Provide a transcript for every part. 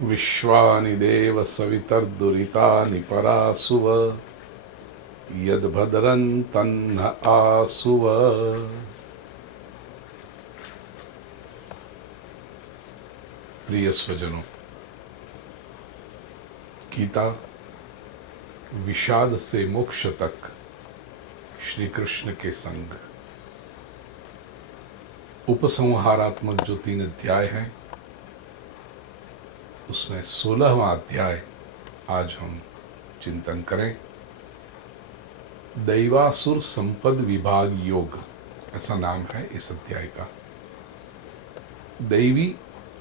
विश्वानि देव सवितर्दुरितानि परासुव यद्भद्रं तन्न आसुव। प्रिय स्वजनों, गीता विषाद से मोक्ष तक श्री कृष्ण के संग उपसंहारात्मक जो 3 अध्याय हैं, उसमें 16वां अध्याय आज हम चिंतन करें। दैवासुर संपद विभाग योग, ऐसा नाम है इस अध्याय का। दैवी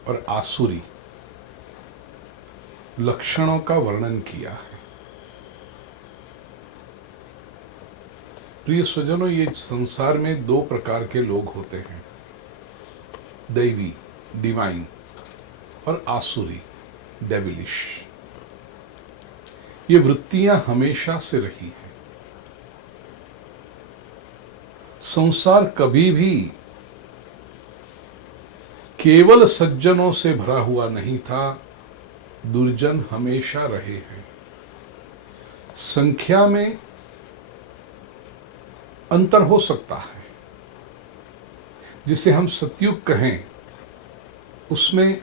और आसुरी लक्षणों का वर्णन किया है। प्रिय स्वजनों, ये संसार में 2 प्रकार के लोग होते हैं, दैवी डिवाइन और आसुरी डेविलिश। ये वृत्तियां हमेशा से रही हैं। संसार कभी भी केवल सज्जनों से भरा हुआ नहीं था, दुर्जन हमेशा रहे हैं। संख्या में अंतर हो सकता है, जिसे हम सतयुग कहें, उसमें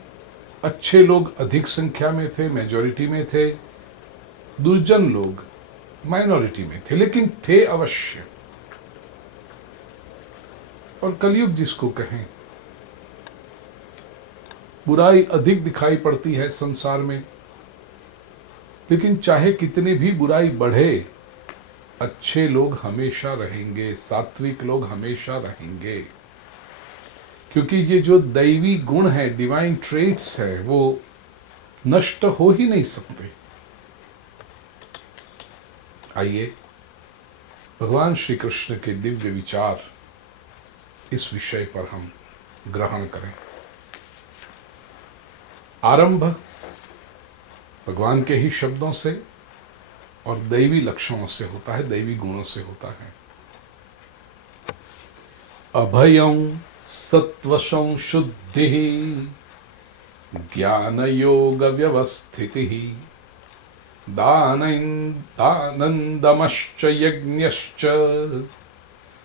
अच्छे लोग अधिक संख्या में थे, मेजॉरिटी में थे, दुर्जन लोग माइनॉरिटी में थे, लेकिन थे अवश्य। और कलयुग जिसको कहें, बुराई अधिक दिखाई पड़ती है संसार में, लेकिन चाहे कितनी भी बुराई बढ़े, अच्छे लोग हमेशा रहेंगे, सात्विक लोग हमेशा रहेंगे। क्योंकि ये जो दैवी गुण है, डिवाइन ट्रेट्स है, वो नष्ट हो ही नहीं सकते। आइए भगवान श्री कृष्ण के दिव्य विचार इस विषय पर हम ग्रहण करें। आरंभ भगवान के ही शब्दों से और दैवी लक्षणों से होता है, दैवी गुणों से होता है। अभयं सत्वशं शुद्धि ज्ञान योग व्यवस्थिति दानंदमश्च यज्ञश्च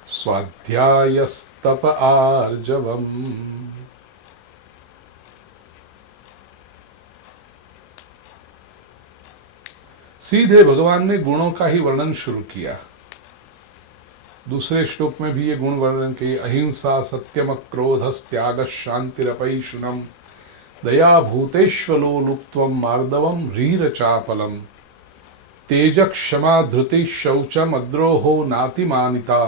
स्वाध्यायस्तप आर्जवम्। सीधे भगवान ने गुणों का ही वर्णन शुरू किया। दूसरे श्लोक में भी ये गुण वर्णन किए। अहिंसा सत्यम क्रोधस् त्याग शांतिरपैशुनम दया भूतेष्वलो लुप्त्वम मार्दवम रीर चापलम तेज क्षमा धृति शौचम अद्रोहो नातिमानिता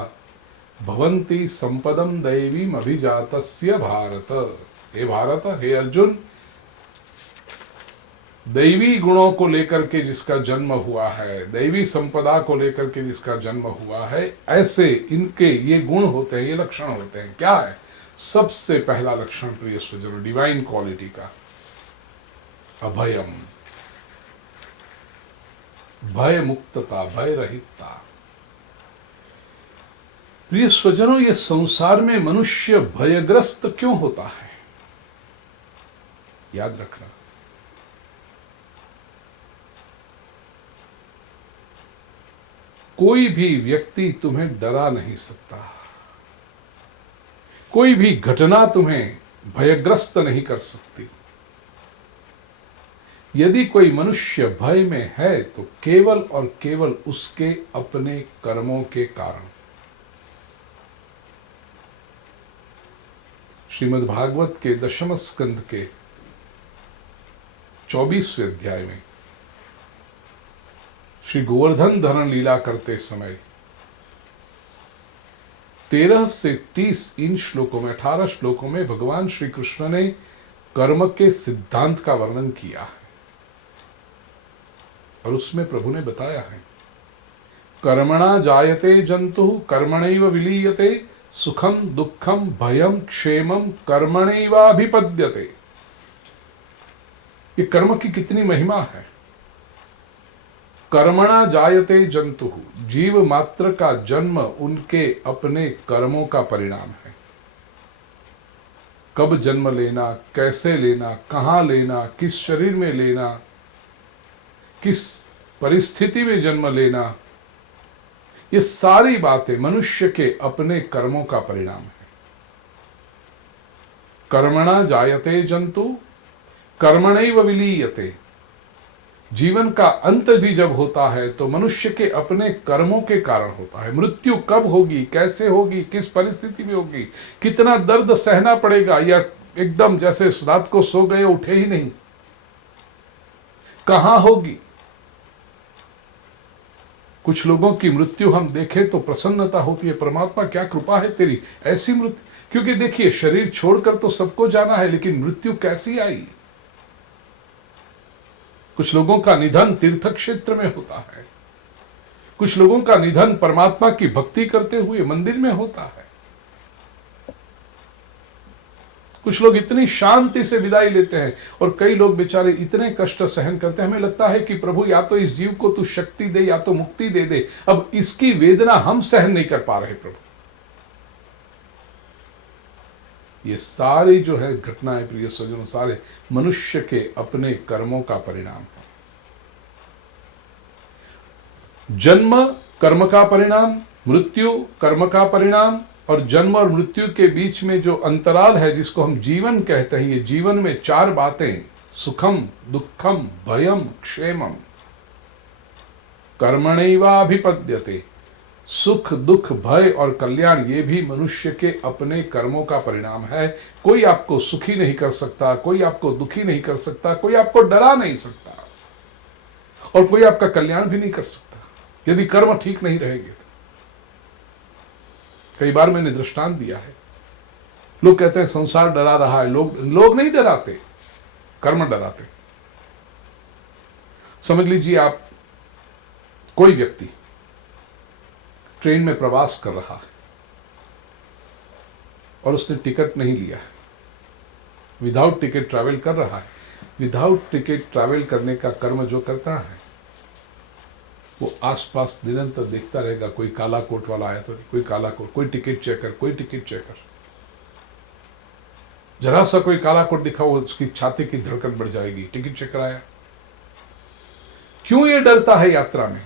भवन्ति संपदम दैवीम अभिजातस्य भारत। हे भारत, हे अर्जुन, दैवी गुणों को लेकर के जिसका जन्म हुआ है, दैवी संपदा को लेकर के जिसका जन्म हुआ है, ऐसे इनके ये गुण होते हैं, ये लक्षण होते हैं। क्या है? सबसे पहला लक्षण प्रिय स्वजनों, डिवाइन क्वालिटी का, अभयम, भय मुक्तता, भय रहितता। प्रिय स्वजनों, ये संसार में मनुष्य भयग्रस्त क्यों होता है? याद रखना, कोई भी व्यक्ति तुम्हें डरा नहीं सकता, कोई भी घटना तुम्हें भयग्रस्त नहीं कर सकती। यदि कोई मनुष्य भय में है तो केवल और केवल उसके अपने कर्मों के कारण। श्रीमद् भागवत के 10वें स्कंध के 24वें अध्याय में श्री गोवर्धन धरण लीला करते समय 13 से 30 इन श्लोकों में, 18 श्लोकों में भगवान श्री कृष्ण ने कर्म के सिद्धांत का वर्णन किया है। और उसमें प्रभु ने बताया है, कर्मणा जायते जंतु कर्मणैव विलीयते सुखम दुखम भयम क्षेमम कर्मणैवाभिपद्यते। ये कर्म की कितनी महिमा है। कर्मणा जायते जंतु, जीव मात्र का जन्म उनके अपने कर्मों का परिणाम है। कब जन्म लेना, कैसे लेना, कहाँ लेना, किस शरीर में लेना, किस परिस्थिति में जन्म लेना, ये सारी बातें मनुष्य के अपने कर्मों का परिणाम है। कर्मणा जायते जंतु कर्मणैव विलीयते। जीवन का अंत भी जब होता है तो मनुष्य के अपने कर्मों के कारण होता है। मृत्यु कब होगी, कैसे होगी, किस परिस्थिति में होगी, कितना दर्द सहना पड़ेगा, या एकदम जैसे रात को सो गए उठे ही नहीं, कहां होगी। कुछ लोगों की मृत्यु हम देखें तो प्रसन्नता होती है, परमात्मा क्या कृपा है तेरी, ऐसी मृत्यु। क्योंकि देखिए, शरीर छोड़कर तो सबको जाना है, लेकिन मृत्यु कैसी आई। कुछ लोगों का निधन तीर्थ क्षेत्र में होता है, कुछ लोगों का निधन परमात्मा की भक्ति करते हुए मंदिर में होता है। कुछ लोग इतनी शांति से विदाई लेते हैं, और कई लोग बेचारे इतने कष्ट सहन करते हैं, हमें लगता है कि प्रभु या तो इस जीव को तू शक्ति दे या तो मुक्ति दे दे, अब इसकी वेदना हम सहन नहीं कर पा रहे प्रभु। ये सारी जो है घटनाएं प्रिय सज्जनों, सारे मनुष्य के अपने कर्मों का परिणाम है। जन्म कर्म का परिणाम, मृत्यु कर्म का परिणाम, और जन्म और मृत्यु के बीच में जो अंतराल है जिसको हम जीवन कहते हैं, ये जीवन में चार बातें, सुखम दुखम भयम क्षेमम कर्मणैवाभिपद्यते। सुख दुख भय और कल्याण, ये भी मनुष्य के अपने कर्मों का परिणाम है। कोई आपको सुखी नहीं कर सकता, कोई आपको दुखी नहीं कर सकता, कोई आपको डरा नहीं सकता, और कोई आपका कल्याण भी नहीं कर सकता यदि कर्म ठीक नहीं रहेंगे तो। कई बार मैंने दृष्टांत दिया है, लोग कहते हैं संसार डरा रहा है, लोग नहीं डराते, कर्म डराते। समझ लीजिए, आप कोई व्यक्ति ट्रेन में प्रवास कर रहा है और उसने टिकट नहीं लिया है, विदाउट टिकट ट्रैवल कर रहा है। विदाउट टिकट ट्रैवल करने का कर्म जो करता है, वो आसपास निरंतर देखता रहेगा, कोई काला कोट वाला आया तो कोई काला कोट, कोई टिकट चेकर, कोई टिकट चेकर। जरा सा कोई काला कोट दिखा, वो उसकी छाती की धड़कन बढ़ जाएगी, टिकट चेकर आया। क्यों ये डरता है यात्रा में?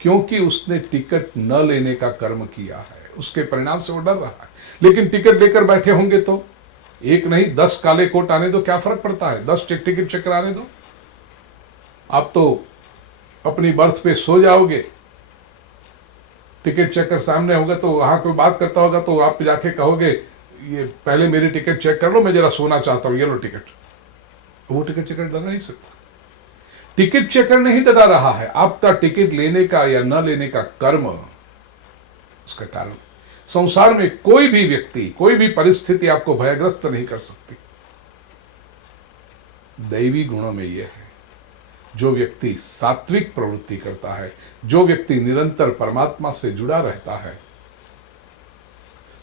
क्योंकि उसने टिकट न लेने का कर्म किया है, उसके परिणाम से वो डर रहा है। लेकिन टिकट लेकर बैठे होंगे तो एक नहीं 10 काले कोट आने दो, क्या फर्क पड़ता है, 10 टिकट चेकर आने दो। आप तो अपनी बर्थ पे सो जाओगे, टिकट चेकर सामने होगा तो वहां कोई बात करता होगा तो आप जाके कहोगे, ये पहले मेरी टिकट चेक कर लो, मैं जरा सोना चाहता हूं, ये लो टिकट। वो टिकट चेकर डर नहीं सकता। टिकट चेकर नहीं डरा रहा है, आपका टिकट लेने का या न लेने का कर्म उसका कारण। संसार में कोई भी व्यक्ति, कोई भी परिस्थिति आपको भयग्रस्त नहीं कर सकती। दैवी गुणों में यह है, जो व्यक्ति सात्विक प्रवृत्ति करता है, जो व्यक्ति निरंतर परमात्मा से जुड़ा रहता है,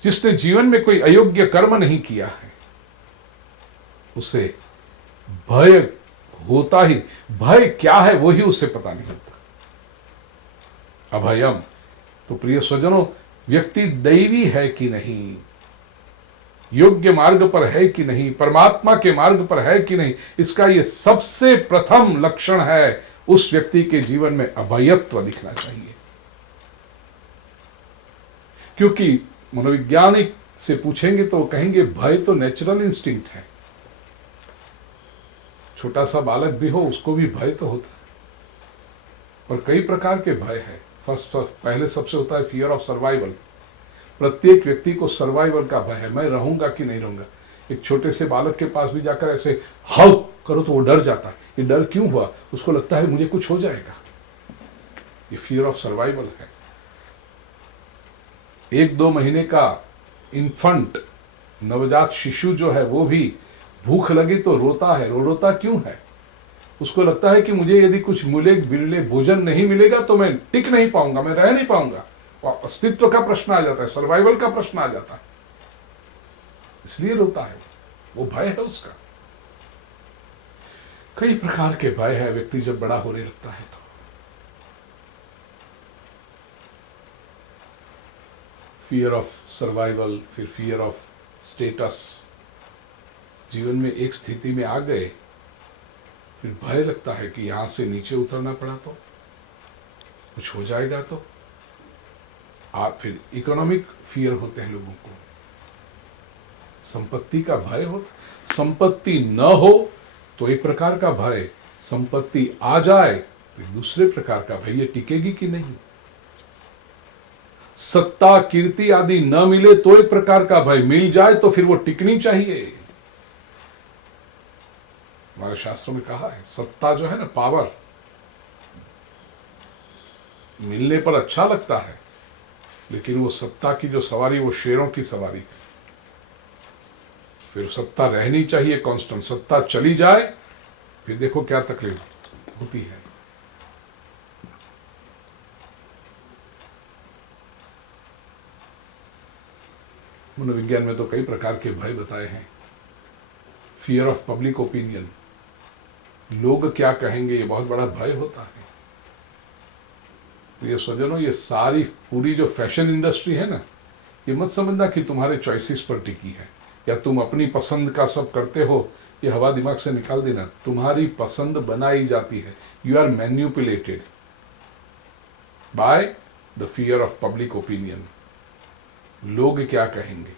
जिसने जीवन में कोई अयोग्य कर्म नहीं किया है, उसे भय होता ही, भय क्या है वो ही उसे पता नहीं होता। अभयम, तो प्रिय स्वजनों, व्यक्ति दैवी है कि नहीं, योग्य मार्ग पर है कि नहीं, परमात्मा के मार्ग पर है कि नहीं, इसका यह सबसे प्रथम लक्षण है। उस व्यक्ति के जीवन में अभयत्व दिखना चाहिए। क्योंकि मनोवैज्ञानिक से पूछेंगे तो कहेंगे भय तो नेचुरल इंस्टिंक्ट है। छोटा सा बालक भी हो उसको भी भय तो होता है, और कई प्रकार के भय है। पहले सबसे होता है फियर ऑफ सर्वाइवल। प्रत्येक व्यक्ति को सर्वाइवल का भय है, मैं रहूंगा कि नहीं रहूंगा। एक छोटे से बालक के पास भी जाकर ऐसे हाउ करो तो वो डर जाता है। ये डर क्यों हुआ? उसको लगता है मुझे कुछ हो जाएगा। ये फियर ऑफ सर्वाइवल है। 1-2 महीने का इन्फंट, नवजात शिशु जो है, वो भी भूख लगी तो रोता है। रोता क्यों है? उसको लगता है कि मुझे यदि कुछ मिले भोजन नहीं मिलेगा तो मैं टिक नहीं पाऊंगा, मैं रह नहीं पाऊंगा, और अस्तित्व का प्रश्न आ जाता है, सर्वाइवल का प्रश्न आ जाता है, इसलिए रोता है। वो भय है उसका। कई प्रकार के भय है व्यक्ति जब बड़ा होने लगता है तो। फियर ऑफ सर्वाइवल, फिर फियर ऑफ स्टेटस, जीवन में एक स्थिति में आ गए, फिर भय लगता है कि यहां से नीचे उतरना पड़ा तो कुछ हो जाएगा, तो आप फिर इकोनॉमिक फियर होते हैं लोगों को, संपत्ति का भय होता। संपत्ति न हो तो एक प्रकार का भय, संपत्ति आ जाए तो दूसरे प्रकार का भय, ये टिकेगी कि नहीं। सत्ता कीर्ति आदि न मिले तो एक प्रकार का भय, मिल जाए तो फिर वो टिकनी चाहिए। हमारे शास्त्रों में कहा है, सत्ता जो है ना, पावर, मिलने पर अच्छा लगता है, लेकिन वो सत्ता की जो सवारी, वो शेरों की सवारी है। फिर सत्ता रहनी चाहिए कांस्टेंट, सत्ता चली जाए फिर देखो क्या तकलीफ होती है। मनोविज्ञान में तो कई प्रकार के भय बताए हैं। फियर ऑफ पब्लिक ओपिनियन, लोग क्या कहेंगे, ये बहुत बड़ा भय होता है। तो ये स्वजनों, ये सारी पूरी जो फैशन इंडस्ट्री है ना, ये मत समझना कि तुम्हारे चॉइसेस पर टिकी है या तुम अपनी पसंद का सब करते हो, ये हवा दिमाग से निकाल देना। तुम्हारी पसंद बनाई जाती है। You are manipulated by the fear of public opinion. लोग क्या कहेंगे,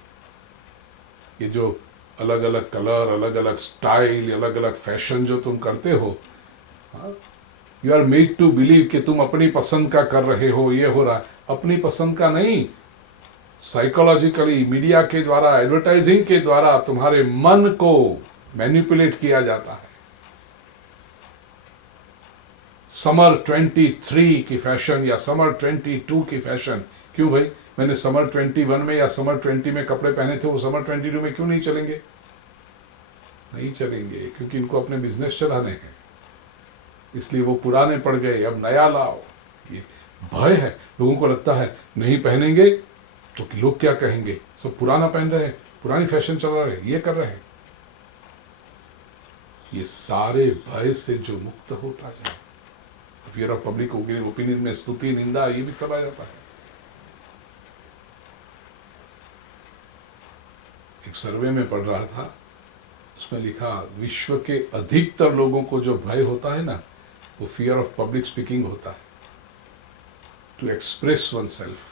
ये जो अलग अलग कलर, अलग अलग स्टाइल, अलग अलग फैशन जो तुम करते हो, you are made to believe कि तुम अपनी पसंद का कर रहे हो, ये हो रहा। अपनी पसंद का नहीं, साइकोलॉजिकली मीडिया के द्वारा, एडवर्टाइजिंग के द्वारा तुम्हारे मन को मैनिपुलेट किया जाता है। समर 23 की फैशन या समर 22 की फैशन, क्यों भाई, मैंने समर 21 में या समर 20 में कपड़े पहने थे, वो समर 22 में क्यों नहीं चलेंगे? नहीं चलेंगे, क्योंकि इनको अपने बिजनेस चलाने हैं, इसलिए वो पुराने पड़ गए, अब नया लाओ। ये भय है। लोगों को लगता है नहीं पहनेंगे तो कि लोग क्या कहेंगे, सब पुराना पहन रहे हैं, पुरानी फैशन चला रहे हैं, ये कर रहे हैं। ये सारे भय से जो मुक्त होता जाए, फियर ऑफ पब्लिक ओपिनियन में स्तुति, निंदा, ये भी सब आ जाता है। एक सर्वे में पढ़ रहा था, उसमें लिखा विश्व के अधिकतर लोगों को जो भय होता है ना, वो फियर ऑफ पब्लिक स्पीकिंग होता है, टू एक्सप्रेस वन सेल्फ।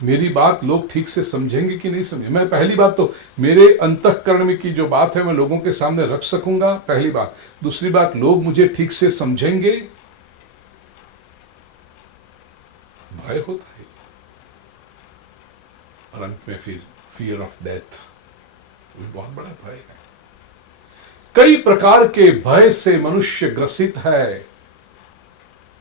मेरी बात लोग ठीक से समझेंगे कि नहीं समझेंगे, मैं पहली बात तो मेरे अंतःकरण में की जो बात है मैं लोगों के सामने रख सकूंगा, पहली बात। दूसरी बात, लोग मुझे ठीक से समझेंगे, भय होता है। और अंत में फिर फियर ऑफ डेथ, वो बहुत बड़ा भय है। कई प्रकार के भय से मनुष्य ग्रसित है,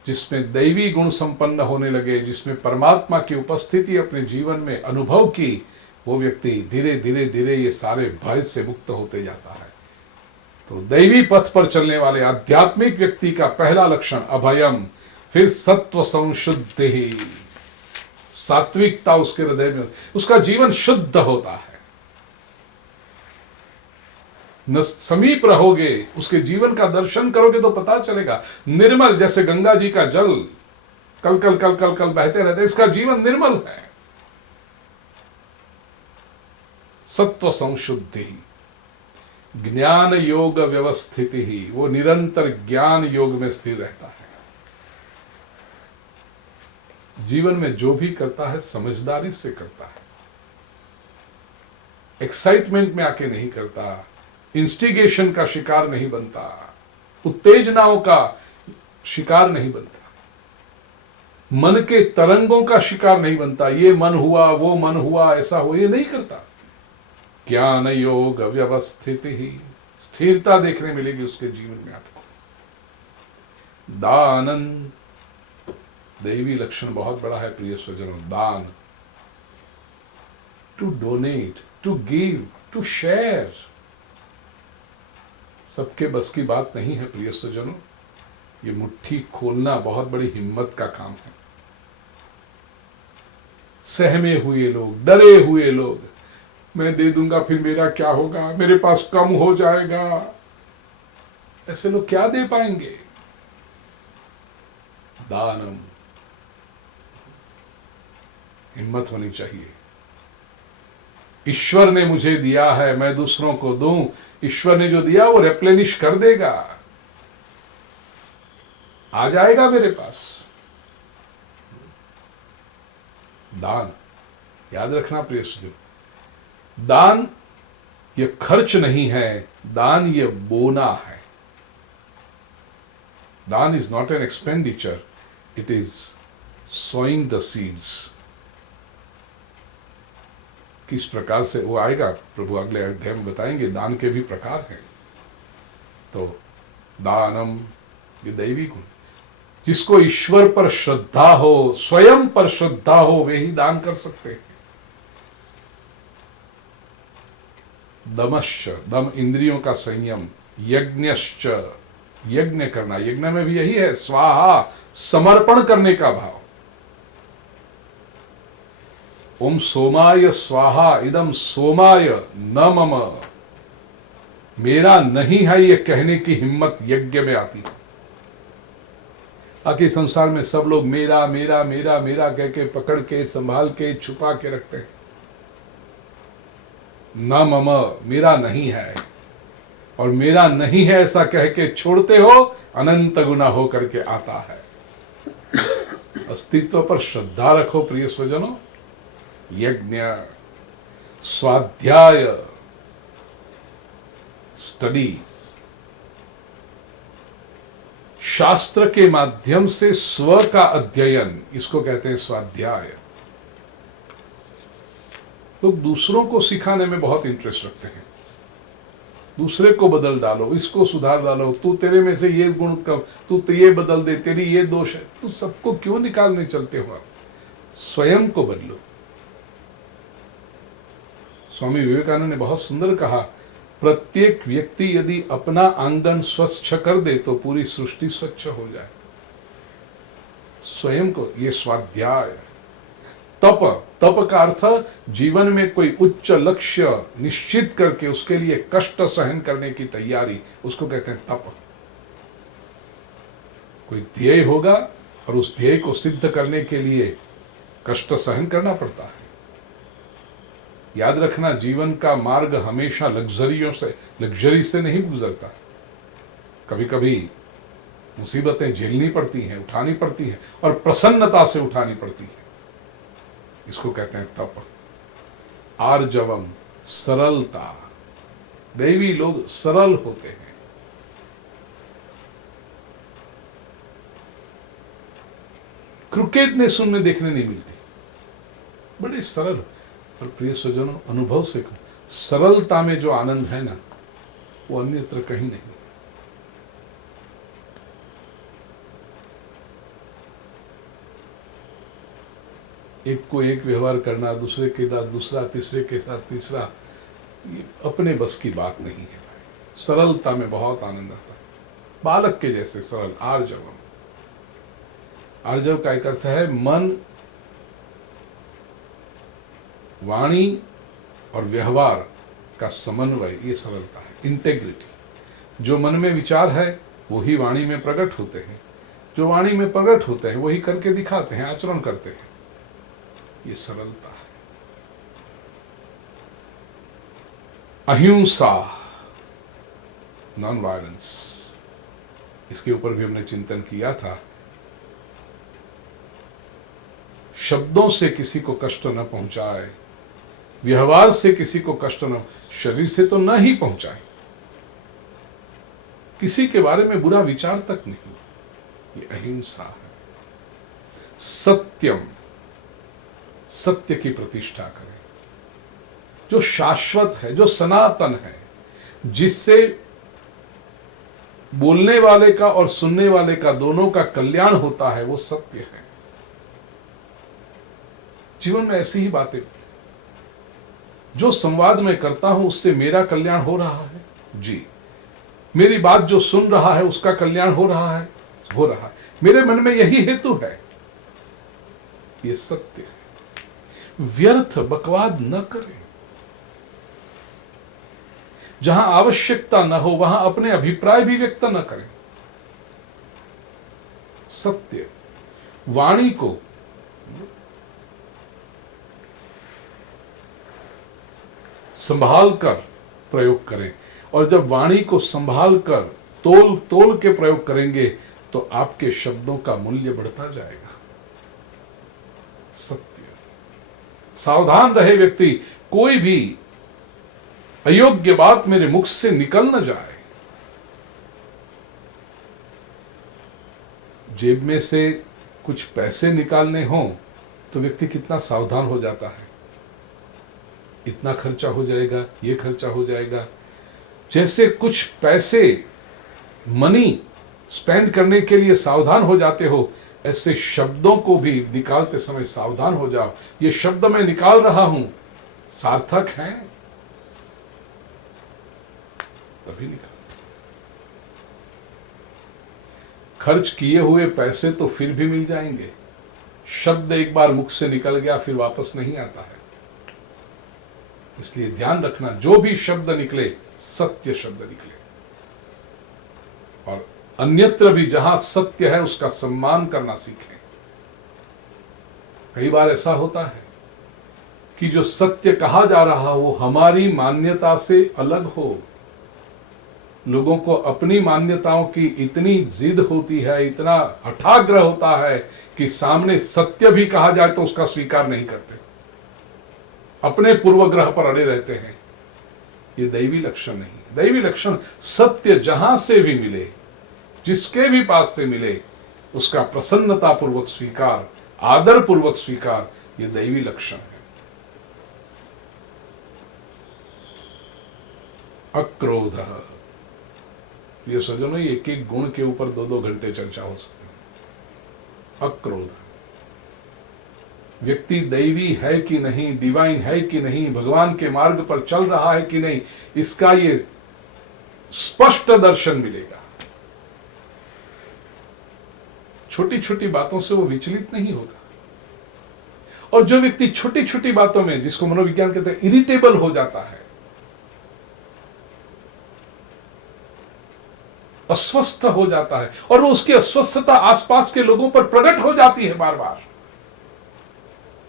जिसमें दैवी गुण संपन्न होने लगे, जिसमें परमात्मा की उपस्थिति अपने जीवन में अनुभव की, वो व्यक्ति धीरे धीरे धीरे ये सारे भय से मुक्त होते जाता है। तो दैवी पथ पर चलने वाले आध्यात्मिक व्यक्ति का पहला लक्षण अभयम, फिर सत्व संशुद्धि, सात्विकता उसके हृदय में, उसका जीवन शुद्ध होता है। न समीप रहोगे, उसके जीवन का दर्शन करोगे तो पता चलेगा। निर्मल, जैसे गंगा जी का जल कल कल कल कल कल बहते रहते, इसका जीवन निर्मल है। सत्व संशुद्धि, ज्ञान योग व्यवस्थिति ही, वो निरंतर ज्ञान योग में स्थिर रहता है। जीवन में जो भी करता है समझदारी से करता है, एक्साइटमेंट में आके नहीं करता, इंस्टिगेशन का शिकार नहीं बनता, उत्तेजनाओं का शिकार नहीं बनता, मन के तरंगों का शिकार नहीं बनता। ये मन हुआ, वो मन हुआ, ऐसा हो, ये नहीं करता। ज्ञान योग व्यवस्थित ही, स्थिरता देखने मिलेगी उसके जीवन में आपको। दानन, दैवी लक्षण बहुत बड़ा है प्रिय स्वजनों। दान, to donate, to give, to share, सबके बस की बात नहीं है प्रिय स्वजनों। ये मुट्ठी खोलना बहुत बड़ी हिम्मत का काम है। सहमे हुए लोग, डरे हुए लोग, मैं दे दूंगा फिर मेरा क्या होगा, मेरे पास कम हो जाएगा, ऐसे लोग क्या दे पाएंगे। दानम, हिम्मत होनी चाहिए। ईश्वर ने मुझे दिया है, मैं दूसरों को दूं। ईश्वर ने जो दिया वो रिप्लेनिश कर देगा, आ जाएगा मेरे पास। दान याद रखना प्रिय सुधीर, दान ये खर्च नहीं है, दान ये बोना है। दान is not an expenditure, it is sowing the seeds. किस प्रकार से वो आएगा प्रभु अगले अध्याय में बताएंगे। दान के भी प्रकार हैं। तो दानम ये दैवी गुण, जिसको ईश्वर पर श्रद्धा हो, स्वयं पर श्रद्धा हो, वे ही दान कर सकते हैं। दमश्च, दम इंद्रियों का संयम। यज्ञश्च, यज्ञ करना, यज्ञ में भी यही है, स्वाहा समर्पण करने का भाव। ओम सोमाय स्वाहा इदम सोमाय न मम, मेरा नहीं है ये कहने की हिम्मत यज्ञ में आती है। बाकी संसार में सब लोग मेरा मेरा मेरा मेरा कह के पकड़ के संभाल के छुपा के रखते हैं। न मम, मेरा नहीं है, और मेरा नहीं है ऐसा कह के छोड़ते हो, अनंत गुना हो करके आता है। अस्तित्व पर श्रद्धा रखो प्रिय स्वजनों। यज्ञ, स्वाध्याय, स्टडी, शास्त्र के माध्यम से स्व का अध्ययन, इसको कहते हैं स्वाध्याय। लोग दूसरों को सिखाने में बहुत इंटरेस्ट रखते हैं। दूसरे को बदल डालो, इसको सुधार डालो, तू तेरे में से ये गुण कम, तू तो ये बदल दे, तेरी ये दोष है। तू सबको क्यों निकालने चलते हो? स्वयं को बदलो। स्वामी विवेकानंद ने बहुत सुंदर कहा, प्रत्येक व्यक्ति यदि अपना आंगन स्वच्छ कर दे तो पूरी सृष्टि स्वच्छ हो जाए। स्वयं को, ये स्वाध्याय। तप, तप का अर्थ जीवन में कोई उच्च लक्ष्य निश्चित करके उसके लिए कष्ट सहन करने की तैयारी, उसको कहते हैं तप। कोई ध्येय होगा और उस ध्येय को सिद्ध करने के लिए कष्ट सहन करना पड़ता है। याद रखना, जीवन का मार्ग हमेशा लग्जरी से नहीं गुजरता। कभी कभी मुसीबतें झेलनी पड़ती हैं, उठानी पड़ती हैं, और प्रसन्नता से उठानी पड़ती है। इसको कहते हैं तप। आर्जवम, सरलता। दैवी लोग सरल होते हैं। क्रिकेटनेस उनमें देखने नहीं मिलती, बड़े सरल। और प्रिय स्वजनों, अनुभव से सरलता में जो आनंद है ना, वो अन्यत्र कहीं नहीं। एक को एक व्यवहार करना, दूसरे के साथ दूसरा, तीसरे के साथ तीसरा, ये अपने बस की बात नहीं है। सरलता में बहुत आनंद आता है, बालक के जैसे सरल। आर्जवम, आर्जव का एक अर्थ है मन, वाणी और व्यवहार का समन्वय, ये सरलता है। इंटेग्रिटी, जो मन में विचार है वही वाणी में प्रकट होते हैं, जो वाणी में प्रकट होते हैं वही करके दिखाते हैं, आचरण करते हैं। ये सरलता है। अहिंसा, नॉन वायलेंस, इसके ऊपर भी हमने चिंतन किया था। शब्दों से किसी को कष्ट न पहुंचाए, व्यवहार से किसी को कष्ट न, शरीर से तो न ही पहुंचाए, किसी के बारे में बुरा विचार तक नहीं। ये अहिंसा है। सत्यम, सत्य की प्रतिष्ठा करें, जो शाश्वत है, जो सनातन है, जिससे बोलने वाले का और सुनने वाले का दोनों का कल्याण होता है, वो सत्य है। जीवन में ऐसी ही बातें, जो संवाद में करता हूं उससे मेरा कल्याण हो रहा है जी, मेरी बात जो सुन रहा है उसका कल्याण हो रहा है, मेरे मन में यही हेतु है। ये सत्य है। व्यर्थ बकवाद न करें, जहां आवश्यकता न हो वहां अपने अभिप्राय भी व्यक्त न करें। सत्य, वाणी को संभाल कर प्रयोग करें। और जब वाणी को संभाल कर तोल तोल के प्रयोग करेंगे तो आपके शब्दों का मूल्य बढ़ता जाएगा। सत्य, सावधान रहे व्यक्ति, कोई भी अयोग्य बात मेरे मुख से निकल न जाए। जेब में से कुछ पैसे निकालने हों तो व्यक्ति कितना सावधान हो जाता है, इतना खर्चा हो जाएगा, ये खर्चा हो जाएगा। जैसे कुछ पैसे मनी स्पेंड करने के लिए सावधान हो जाते हो, ऐसे शब्दों को भी निकालते समय सावधान हो जाओ। ये शब्द मैं निकाल रहा हूं सार्थक है, तभी निकाल। खर्च किए हुए पैसे तो फिर भी मिल जाएंगे, शब्द एक बार मुख से निकल गया फिर वापस नहीं आता है। इसलिए ध्यान रखना, जो भी शब्द निकले सत्य शब्द निकले, और अन्यत्र भी जहां सत्य है उसका सम्मान करना सीखें। कई बार ऐसा होता है कि जो सत्य कहा जा रहा हो वो हमारी मान्यता से अलग हो। लोगों को अपनी मान्यताओं की इतनी जिद होती है, इतना हठाग्रह होता है कि सामने सत्य भी कहा जाए तो उसका स्वीकार नहीं करते, अपने पूर्वग्रह पर अड़े रहते हैं। ये दैवी लक्षण नहीं। दैवी लक्षण सत्य जहां से भी मिले, जिसके भी पास से मिले, उसका प्रसन्नता पूर्वक स्वीकार, आदर पूर्वक स्वीकार, ये दैवी लक्षण है। अक्रोध, ये सज्जनों, एक एक गुण के ऊपर 2-2 घंटे चर्चा हो सकती है। अक्रोध, व्यक्ति दैवी है कि नहीं, डिवाइन है कि नहीं, भगवान के मार्ग पर चल रहा है कि नहीं, इसका ये स्पष्ट दर्शन मिलेगा। छोटी छोटी बातों से वो विचलित नहीं होगा। और जो व्यक्ति छोटी छोटी बातों में, जिसको मनोविज्ञान कहते हैं, इरिटेबल हो जाता है, अस्वस्थ हो जाता है, और वो उसकी अस्वस्थता आसपास के लोगों पर प्रकट हो जाती है बार बार,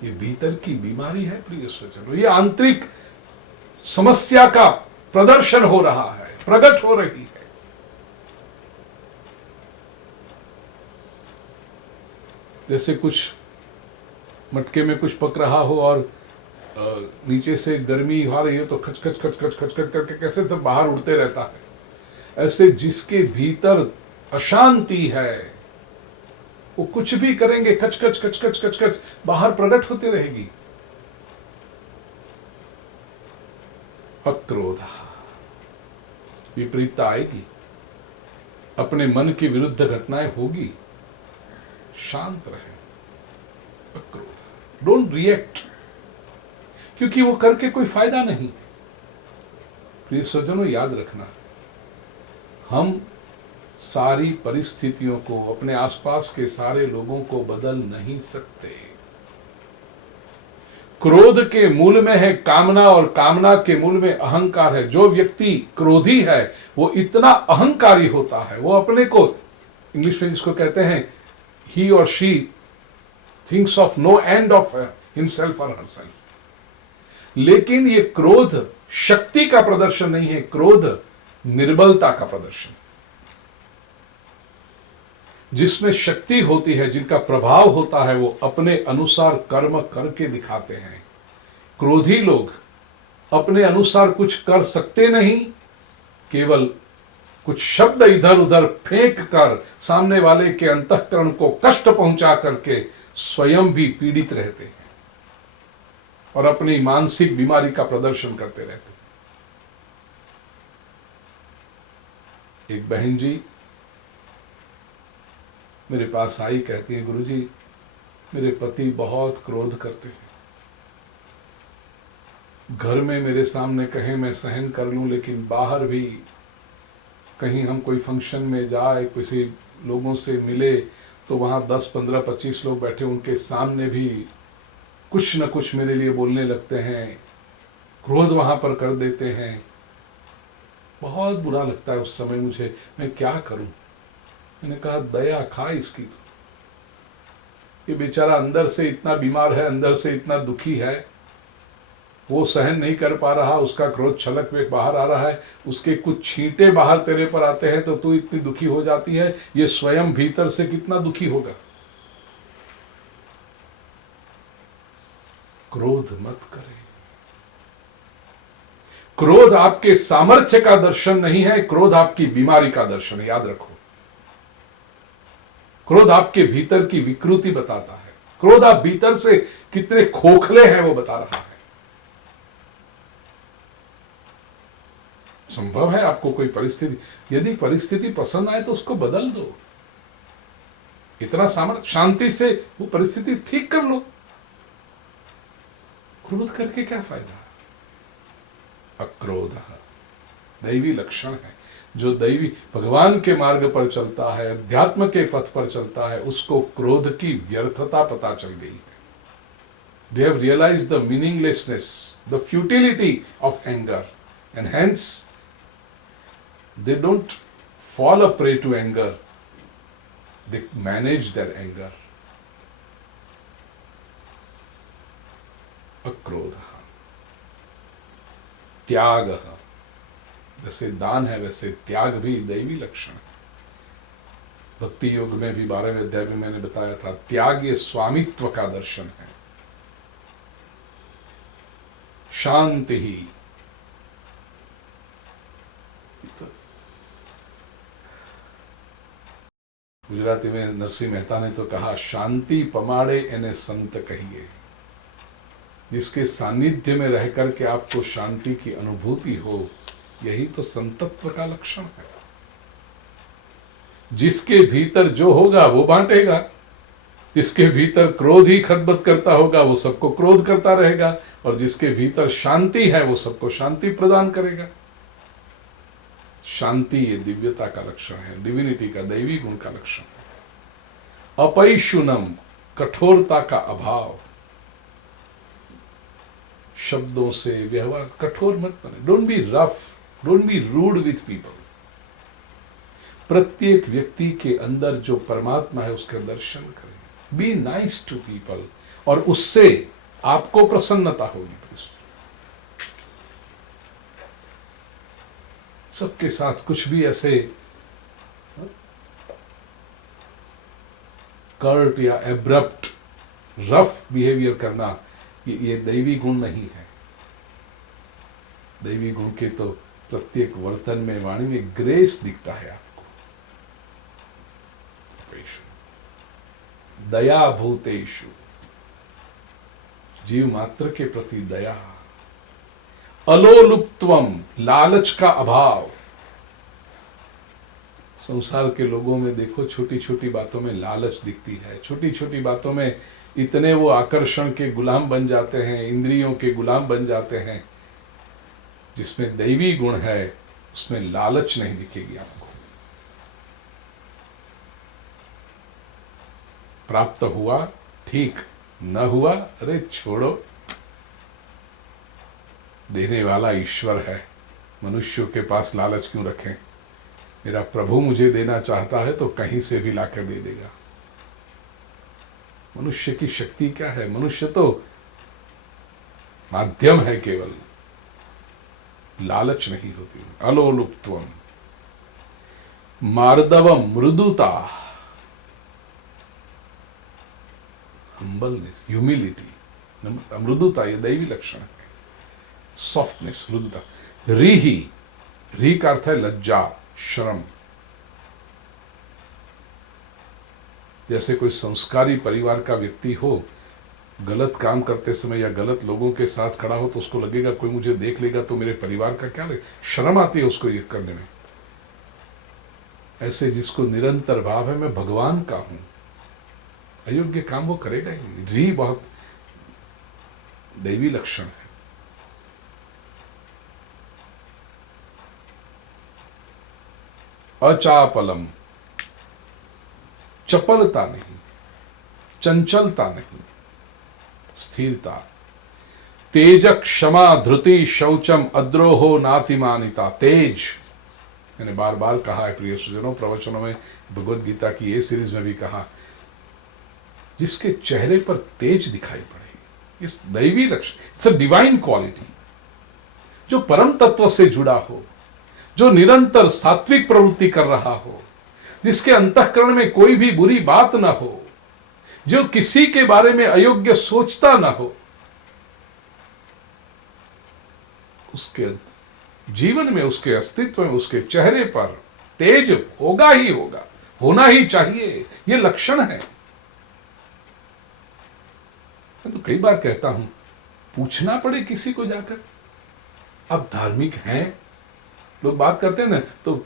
ये भीतर की बीमारी है प्रिय स्वजनों। ये आंतरिक समस्या का प्रदर्शन हो रहा है, प्रकट हो रही है। जैसे कुछ मटके में कुछ पक रहा हो और नीचे से गर्मी आ रही है तो खच खच खच खच खच खच करके कैसे सब बाहर उड़ते रहता है। ऐसे जिसके भीतर अशांति है वो कुछ भी करेंगे, खच खच खच खच खच खच बाहर प्रकट होती रहेगी। अक्रोध, विपरीतता आएगी, अपने मन के विरुद्ध घटनाएं होगी। शांत रहे। अक्रोध, डोंट रिएक्ट, क्योंकि वो करके कोई फायदा नहीं। प्रिय सज्जनों, याद रखना, हम सारी परिस्थितियों को, अपने आसपास के सारे लोगों को बदल नहीं सकते। क्रोध के मूल में है कामना, और कामना के मूल में अहंकार है। जो व्यक्ति क्रोधी है वो इतना अहंकारी होता है, वो अपने को, इंग्लिश में जिसको कहते हैं, he or she thinks of no end of himself or herself। लेकिन ये क्रोध शक्ति का प्रदर्शन नहीं है, क्रोध निर्बलता का प्रदर्शन। जिसमें शक्ति होती है, जिनका प्रभाव होता है, वो अपने अनुसार कर्म करके दिखाते हैं। क्रोधी लोग अपने अनुसार कुछ कर सकते नहीं, केवल कुछ शब्द इधर उधर फेंक कर सामने वाले के अंतःकरण को कष्ट पहुंचा करके स्वयं भी पीड़ित रहते हैं और अपनी मानसिक बीमारी का प्रदर्शन करते रहते हैं। एक बहन जी मेरे पास आई, कहती है, गुरुजी मेरे पति बहुत क्रोध करते हैं, घर में मेरे सामने कहें मैं सहन कर लूं, लेकिन बाहर भी कहीं हम कोई फंक्शन में जाए, किसी लोगों से मिले तो वहाँ 10, 15, 25 लोग बैठे, उनके सामने भी कुछ न कुछ मेरे लिए बोलने लगते हैं, क्रोध वहाँ पर कर देते हैं। बहुत बुरा लगता है उस समय मुझे, मैं क्या करूं। मैंने कहा दया खा इसकी, तो ये बेचारा अंदर से इतना बीमार है, अंदर से इतना दुखी है, वो सहन नहीं कर पा रहा, उसका क्रोध छलक में बाहर आ रहा है, उसके कुछ छींटे बाहर तेरे पर आते हैं तो तू इतनी दुखी हो जाती है, ये स्वयं भीतर से कितना दुखी होगा। क्रोध मत करे। क्रोध आपके सामर्थ्य का दर्शन नहीं है, क्रोध आपकी बीमारी का दर्शन है, याद रखो। क्रोध आपके भीतर की विकृति बताता है, क्रोध आप भीतर से कितने खोखले हैं वो बता रहा है। संभव है आपको कोई परिस्थिति, यदि परिस्थिति पसंद आए तो उसको बदल दो, इतना सामर्थ्य, शांति से वो परिस्थिति ठीक कर लो। क्रोध करके क्या फायदा। अक्रोध दैवी लक्षण है। जो दैवी भगवान के मार्ग पर चलता है, अध्यात्म के पथ पर चलता है, उसको क्रोध की व्यर्थता पता चल गई है। They have realized the meaninglessness, the futility of anger, and hence they don't fall a prey to anger. They manage their anger. अक्रोध त्याग, जैसे दान है वैसे त्याग भी दैवी लक्षण है। भक्ति योग में भी 12वें अध्याय में मैंने बताया था, त्याग ये स्वामित्व का दर्शन है। शांति ही, गुजराती में नरसिंह मेहता ने तो कहा, शांति पमाड़े एने संत कहिए। जिसके सानिध्य में रह करके आपको शांति की अनुभूति हो, यही तो संतत्व का लक्षण है। जिसके भीतर जो होगा वो बांटेगा, जिसके भीतर क्रोध ही खतबत करता होगा वो सबको क्रोध करता रहेगा, और जिसके भीतर शांति है वो सबको शांति प्रदान करेगा। शांति ये दिव्यता का लक्षण है, डिविनिटी का, दैवी गुण का लक्षण है। अपैशुनम, कठोरता का अभाव, शब्दों से व्यवहार कठोर मत बने। Don't be rough, don't be rude with people. प्रत्येक व्यक्ति के अंदर जो परमात्मा है उसका दर्शन करें। बी नाइस टू पीपल, और उससे आपको प्रसन्नता होगी। सबके साथ कुछ भी ऐसे कर्ट या एब्रप्ट रफ बिहेवियर करना, ये दैवी गुण नहीं है। दैवी गुण के तो प्रत्येक वर्तन में, वाणी में ग्रेस दिखता है आपको। दया भूतेषु, जीव मात्र के प्रति दया। अलोलुप्त्वम, लालच का अभाव। संसार के लोगों में देखो, छोटी छोटी बातों में लालच दिखती है, छोटी छोटी बातों में इतने वो आकर्षण के गुलाम बन जाते हैं, इंद्रियों के गुलाम बन जाते हैं। जिसमें दैवी गुण है उसमें लालच नहीं दिखेगी आपको। प्राप्त हुआ ठीक, न हुआ अरे छोड़ो, देने वाला ईश्वर है, मनुष्यों के पास लालच क्यों रखें। मेरा प्रभु मुझे देना चाहता है तो कहीं से भी लाकर दे देगा। मनुष्य की शक्ति क्या है, मनुष्य तो माध्यम है केवल, लालच नहीं होती। अलोलुप्त्वम, मार्दवम, मृदुता, हम्बलनेस, ह्यूमिलिटी, मृदुता ये दैवी लक्षण है। सॉफ्टनेस, मृदुता। रीही, री का अर्थ है लज्जा, शर्म। जैसे कोई संस्कारी परिवार का व्यक्ति हो, गलत काम करते समय या गलत लोगों के साथ खड़ा हो तो उसको लगेगा कोई मुझे देख लेगा तो मेरे परिवार का क्या लगेगा, शर्म आती है उसको ये करने में। ऐसे जिसको निरंतर भाव है मैं भगवान का हूं, अयोग्य काम वो करेगा ही नहीं। री बहुत दैवी लक्षण है। अचापलम, चपलता नहीं, चंचलता नहीं, स्थिरता। तेज, क्षमा, धृति, शौचम, अद्रोहो, नातिमानिता। तेज, मैंने बार बार कहा है प्रिय सुजनों, प्रवचनों में, भगवद गीता की ये सीरीज में भी कहा, जिसके चेहरे पर तेज दिखाई पड़े, इस दैवी लक्षण, इट्स अ डिवाइन क्वालिटी, जो परम तत्व से जुड़ा हो, जो निरंतर सात्विक प्रवृत्ति कर रहा हो, जिसके अंतःकरण में कोई भी बुरी बात ना हो, जो किसी के बारे में अयोग्य सोचता ना हो, उसके जीवन में, उसके अस्तित्व में, उसके चेहरे पर तेज होगा ही होगा, होना ही चाहिए। ये लक्षण है। मैं तो कई बार कहता हूं, पूछना पड़े किसी को जाकर, अब धार्मिक हैं लोग, बात करते हैं ना, तो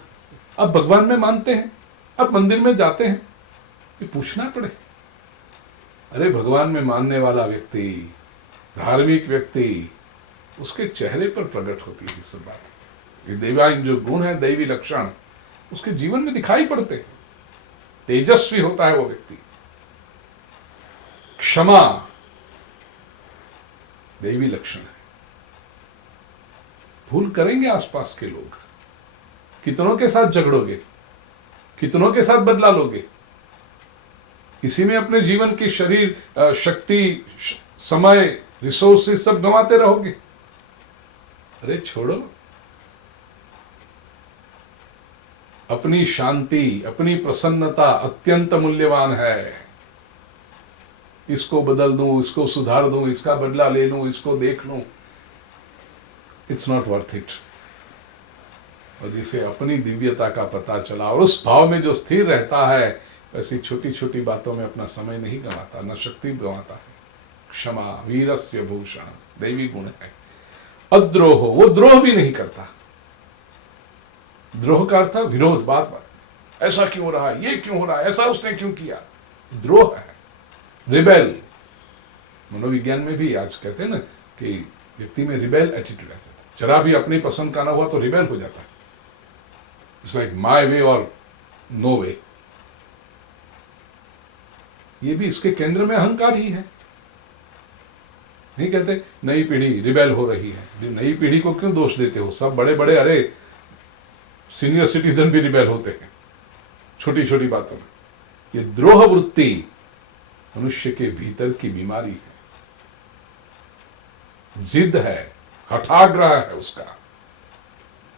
अब भगवान में मानते हैं, अब मंदिर में जाते हैं, ये पूछना पड़े। अरे भगवान में मानने वाला व्यक्ति, धार्मिक व्यक्ति, उसके चेहरे पर प्रकट होती है सब बात। ये दैवाइन जो गुण है, दैवी लक्षण, उसके जीवन में दिखाई पड़ते हैं। तेजस्वी होता है वो व्यक्ति। क्षमा दैवी लक्षण है। भूल करेंगे आसपास के लोग, कितनों के साथ झगड़ोगे, कितनों के साथ बदला लोगे, इसी में अपने जीवन की शरीर, शक्ति, समय, रिसोर्सेस सब गंवाते रहोगे। अरे छोड़ो, अपनी शांति, अपनी प्रसन्नता अत्यंत मूल्यवान है। इसको बदल दूं, इसको सुधार दूं, इसका बदला ले लूं, इसको देख लूं, इट्स नॉट वर्थ इट। और जिसे अपनी दिव्यता का पता चला और उस भाव में जो स्थिर रहता है, ऐसी छोटी छोटी बातों में अपना समय नहीं गंवाता, न शक्ति गंवाता है। क्षमा वीरस्य भूषण, दैवी गुण है। अद्रोह, वो द्रोह भी नहीं करता। द्रोह का अर्थ विरोध, बात बात, ऐसा क्यों हो रहा है, ये क्यों हो रहा है, ऐसा उसने क्यों किया, द्रोह है। रिबेल, मनोविज्ञान में भी आज कहते हैं ना कि व्यक्ति में रिबेल एटीट्यूड रहता है, जरा भी अपनी पसंद का ना हुआ तो रिबेल हो जाता है। इट्स लाइक माय वे और नो वे। ये भी इसके केंद्र में अहंकार ही है। नहीं कहते नई पीढ़ी रिबेल हो रही है, नई पीढ़ी को क्यों दोष देते हो, सब बड़े बड़े, अरे सीनियर सिटीजन भी रिबेल होते हैं छोटी छोटी बातों में। ये द्रोह वृत्ति मनुष्य के भीतर की बीमारी है, जिद है, हठाग्रह है उसका,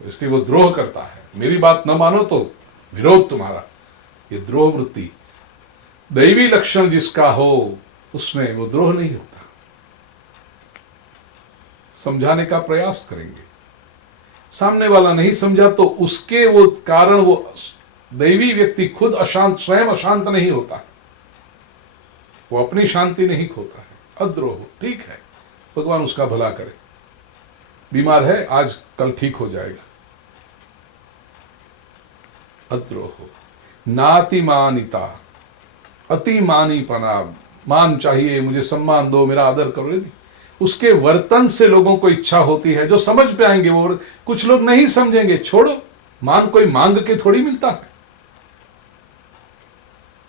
इसलिए वो द्रोह करता है। मेरी बात न मानो तो विरोध तुम्हारा, ये द्रोह वृत्ति। दैवी लक्षण जिसका हो उसमें वो द्रोह नहीं होता। समझाने का प्रयास करेंगे, सामने वाला नहीं समझा तो उसके वो कारण, वो दैवी व्यक्ति खुद अशांत, स्वयं अशांत नहीं होता, वो अपनी शांति नहीं खोता है। अद्रोह, ठीक है, भगवान उसका भला करे, बीमार है आज कल ठीक हो जाएगा। अद्रोह, नातिमानिता, अतिमानीपना, मान चाहिए, मुझे सम्मान दो, मेरा आदर करो, नहीं। उसके वर्तन से लोगों को इच्छा होती है, जो समझ पे आएंगे वो, कुछ लोग नहीं समझेंगे, छोड़ो, मान कोई मांग के थोड़ी मिलता है।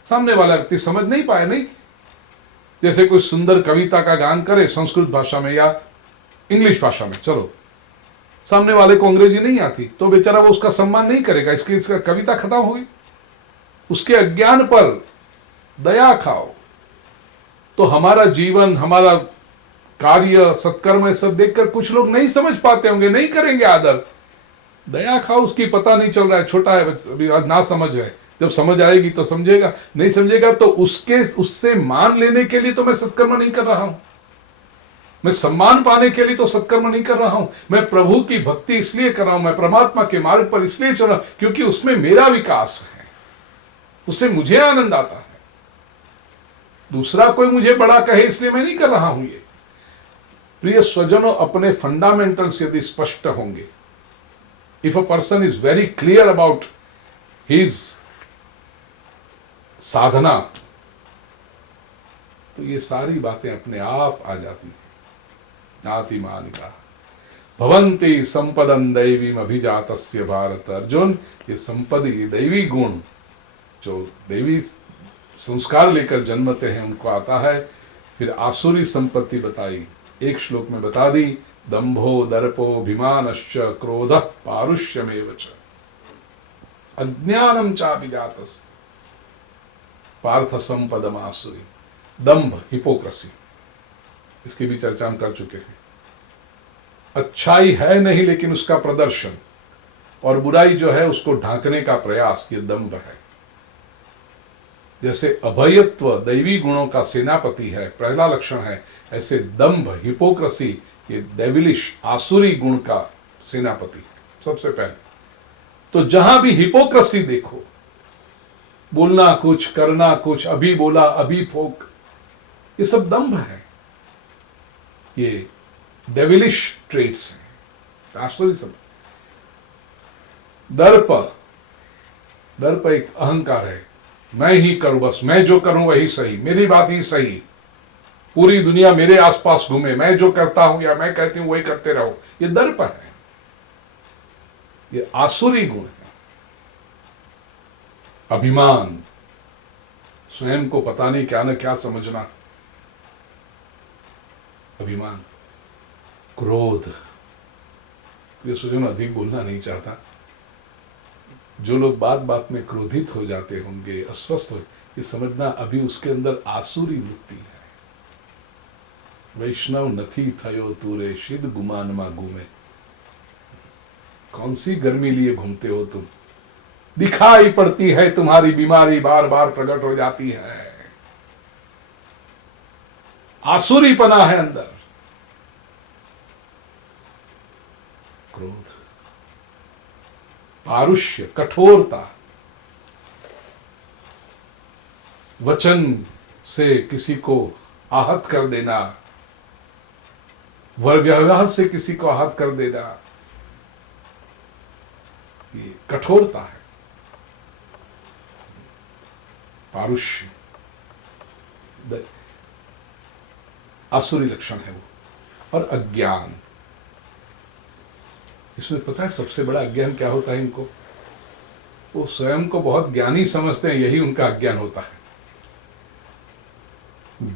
सामने वाला व्यक्ति समझ नहीं पाए, नहीं, जैसे कोई सुंदर कविता का गान करे संस्कृत भाषा में या इंग्लिश भाषा में, चलो सामने वाले को अंग्रेजी नहीं आती तो बेचारा वो उसका सम्मान नहीं करेगा, इसका कविता खत्म हो गई। उसके अज्ञान पर दया खाओ तो हमारा जीवन, हमारा कार्य, सत्कर्म सब देखकर कुछ लोग नहीं समझ पाते होंगे, नहीं करेंगे आदर। दया खाओ, उसकी पता नहीं चल रहा है, छोटा है, अभी ना समझ है, जब समझ आएगी तो समझेगा, नहीं समझेगा तो उससे मान लेने के लिए तो मैं सत्कर्म नहीं कर रहा हूं, मैं सम्मान पाने के लिए तो सत्कर्म नहीं कर रहा हूं, मैं प्रभु की भक्ति इसलिए कर रहा हूं, मैं परमात्मा के मार्ग पर इसलिए चल रहा हूं क्योंकि उसमें मेरा विकास है, उससे मुझे आनंद आता है। दूसरा कोई मुझे बड़ा कहे इसलिए मैं नहीं कर रहा हूं ये। प्रिय स्वजनों, अपने फंडामेंटल्स यदि स्पष्ट होंगे, if a person is very clear about his sadhana, तो ये सारी बातें अपने आप आ जाती हैं। नातिमानिता भवन्ति संपदं दैवीम अभिजातस्य भारत। अर्जुन, ये संपत्ति, ये दैवी गुण जो दैवी संस्कार लेकर जन्मते हैं उनको आता है। फिर आसुरी संपत्ति बताई, एक श्लोक में बता दी, दंभो दर्पोभिमानश्च क्रोधः पारुष्यमेव च अज्ञानम चाभिजातस्य पार्थ संपदम आसुरी। दंभ, हिपोक्रेसी, इसकी भी चर्चा हम कर चुके हैं। अच्छाई है नहीं लेकिन उसका प्रदर्शन, और बुराई जो है उसको ढांकने का प्रयास, ये दंभ है। जैसे अभयत्व दैवी गुणों का सेनापति है, पहला लक्षण है, ऐसे दंभ, हिपोक्रेसी, ये डेविलिश आसुरी गुण का सेनापति सबसे पहले। तो जहां भी हिपोक्रेसी देखो, बोलना कुछ करना कुछ, अभी बोला अभी फोक, ये सब दंभ है, ये डेविलिश ट्रेट्स हैं, आसुरी सब। दर्प, दर्प एक अहंकार है, मैं ही करूं, बस मैं जो करूं वही सही, मेरी बात ही सही, पूरी दुनिया मेरे आसपास घूमे, मैं जो करता हूं या मैं कहती हूं वही करते रहो, ये दर्प है, ये आसुरी गुण है। अभिमान, स्वयं को पता नहीं क्या न क्या समझना, अभिमान। क्रोध, ये सुजन अधिक बोलना नहीं चाहता, जो लोग बात बात में क्रोधित हो जाते होंगे, अस्वस्थ हो, ये समझना अभी उसके अंदर आसुरी वृत्ति है। वैष्णव नथी थयो तूरे शिद गुमान मा घूमे, कौन सी गर्मी लिए घूमते हो तुम, दिखाई पड़ती है तुम्हारी बीमारी, बार बार प्रकट हो जाती है, आसुरीपना है अंदर। क्रोध, पारुष्य, कठोरता, वचन से किसी को आहत कर देना, व्यवहार से किसी को आहत कर देना, ये कठोरता है, पारुष्य, आसुरी लक्षण है वो। और अज्ञान, इसमें पता है सबसे बड़ा अज्ञान क्या होता है इनको, वो स्वयं को बहुत ज्ञानी समझते हैं, यही उनका अज्ञान होता है।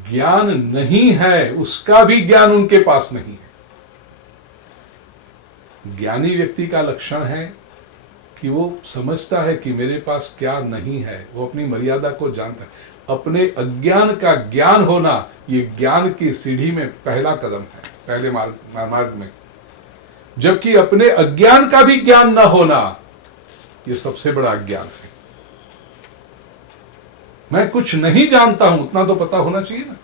ज्ञान नहीं है, उसका भी ज्ञान उनके पास नहीं है। ज्ञानी व्यक्ति का लक्षण है कि वो समझता है कि मेरे पास क्या नहीं है, वो अपनी मर्यादा को जानता है। अपने अज्ञान का ज्ञान होना, ये ज्ञान की सीढ़ी में पहला कदम है, पहले मार्ग में। जबकि अपने अज्ञान का भी ज्ञान न होना, ये सबसे बड़ा अज्ञान है। मैं कुछ नहीं जानता हूं, उतना तो पता होना चाहिए ना,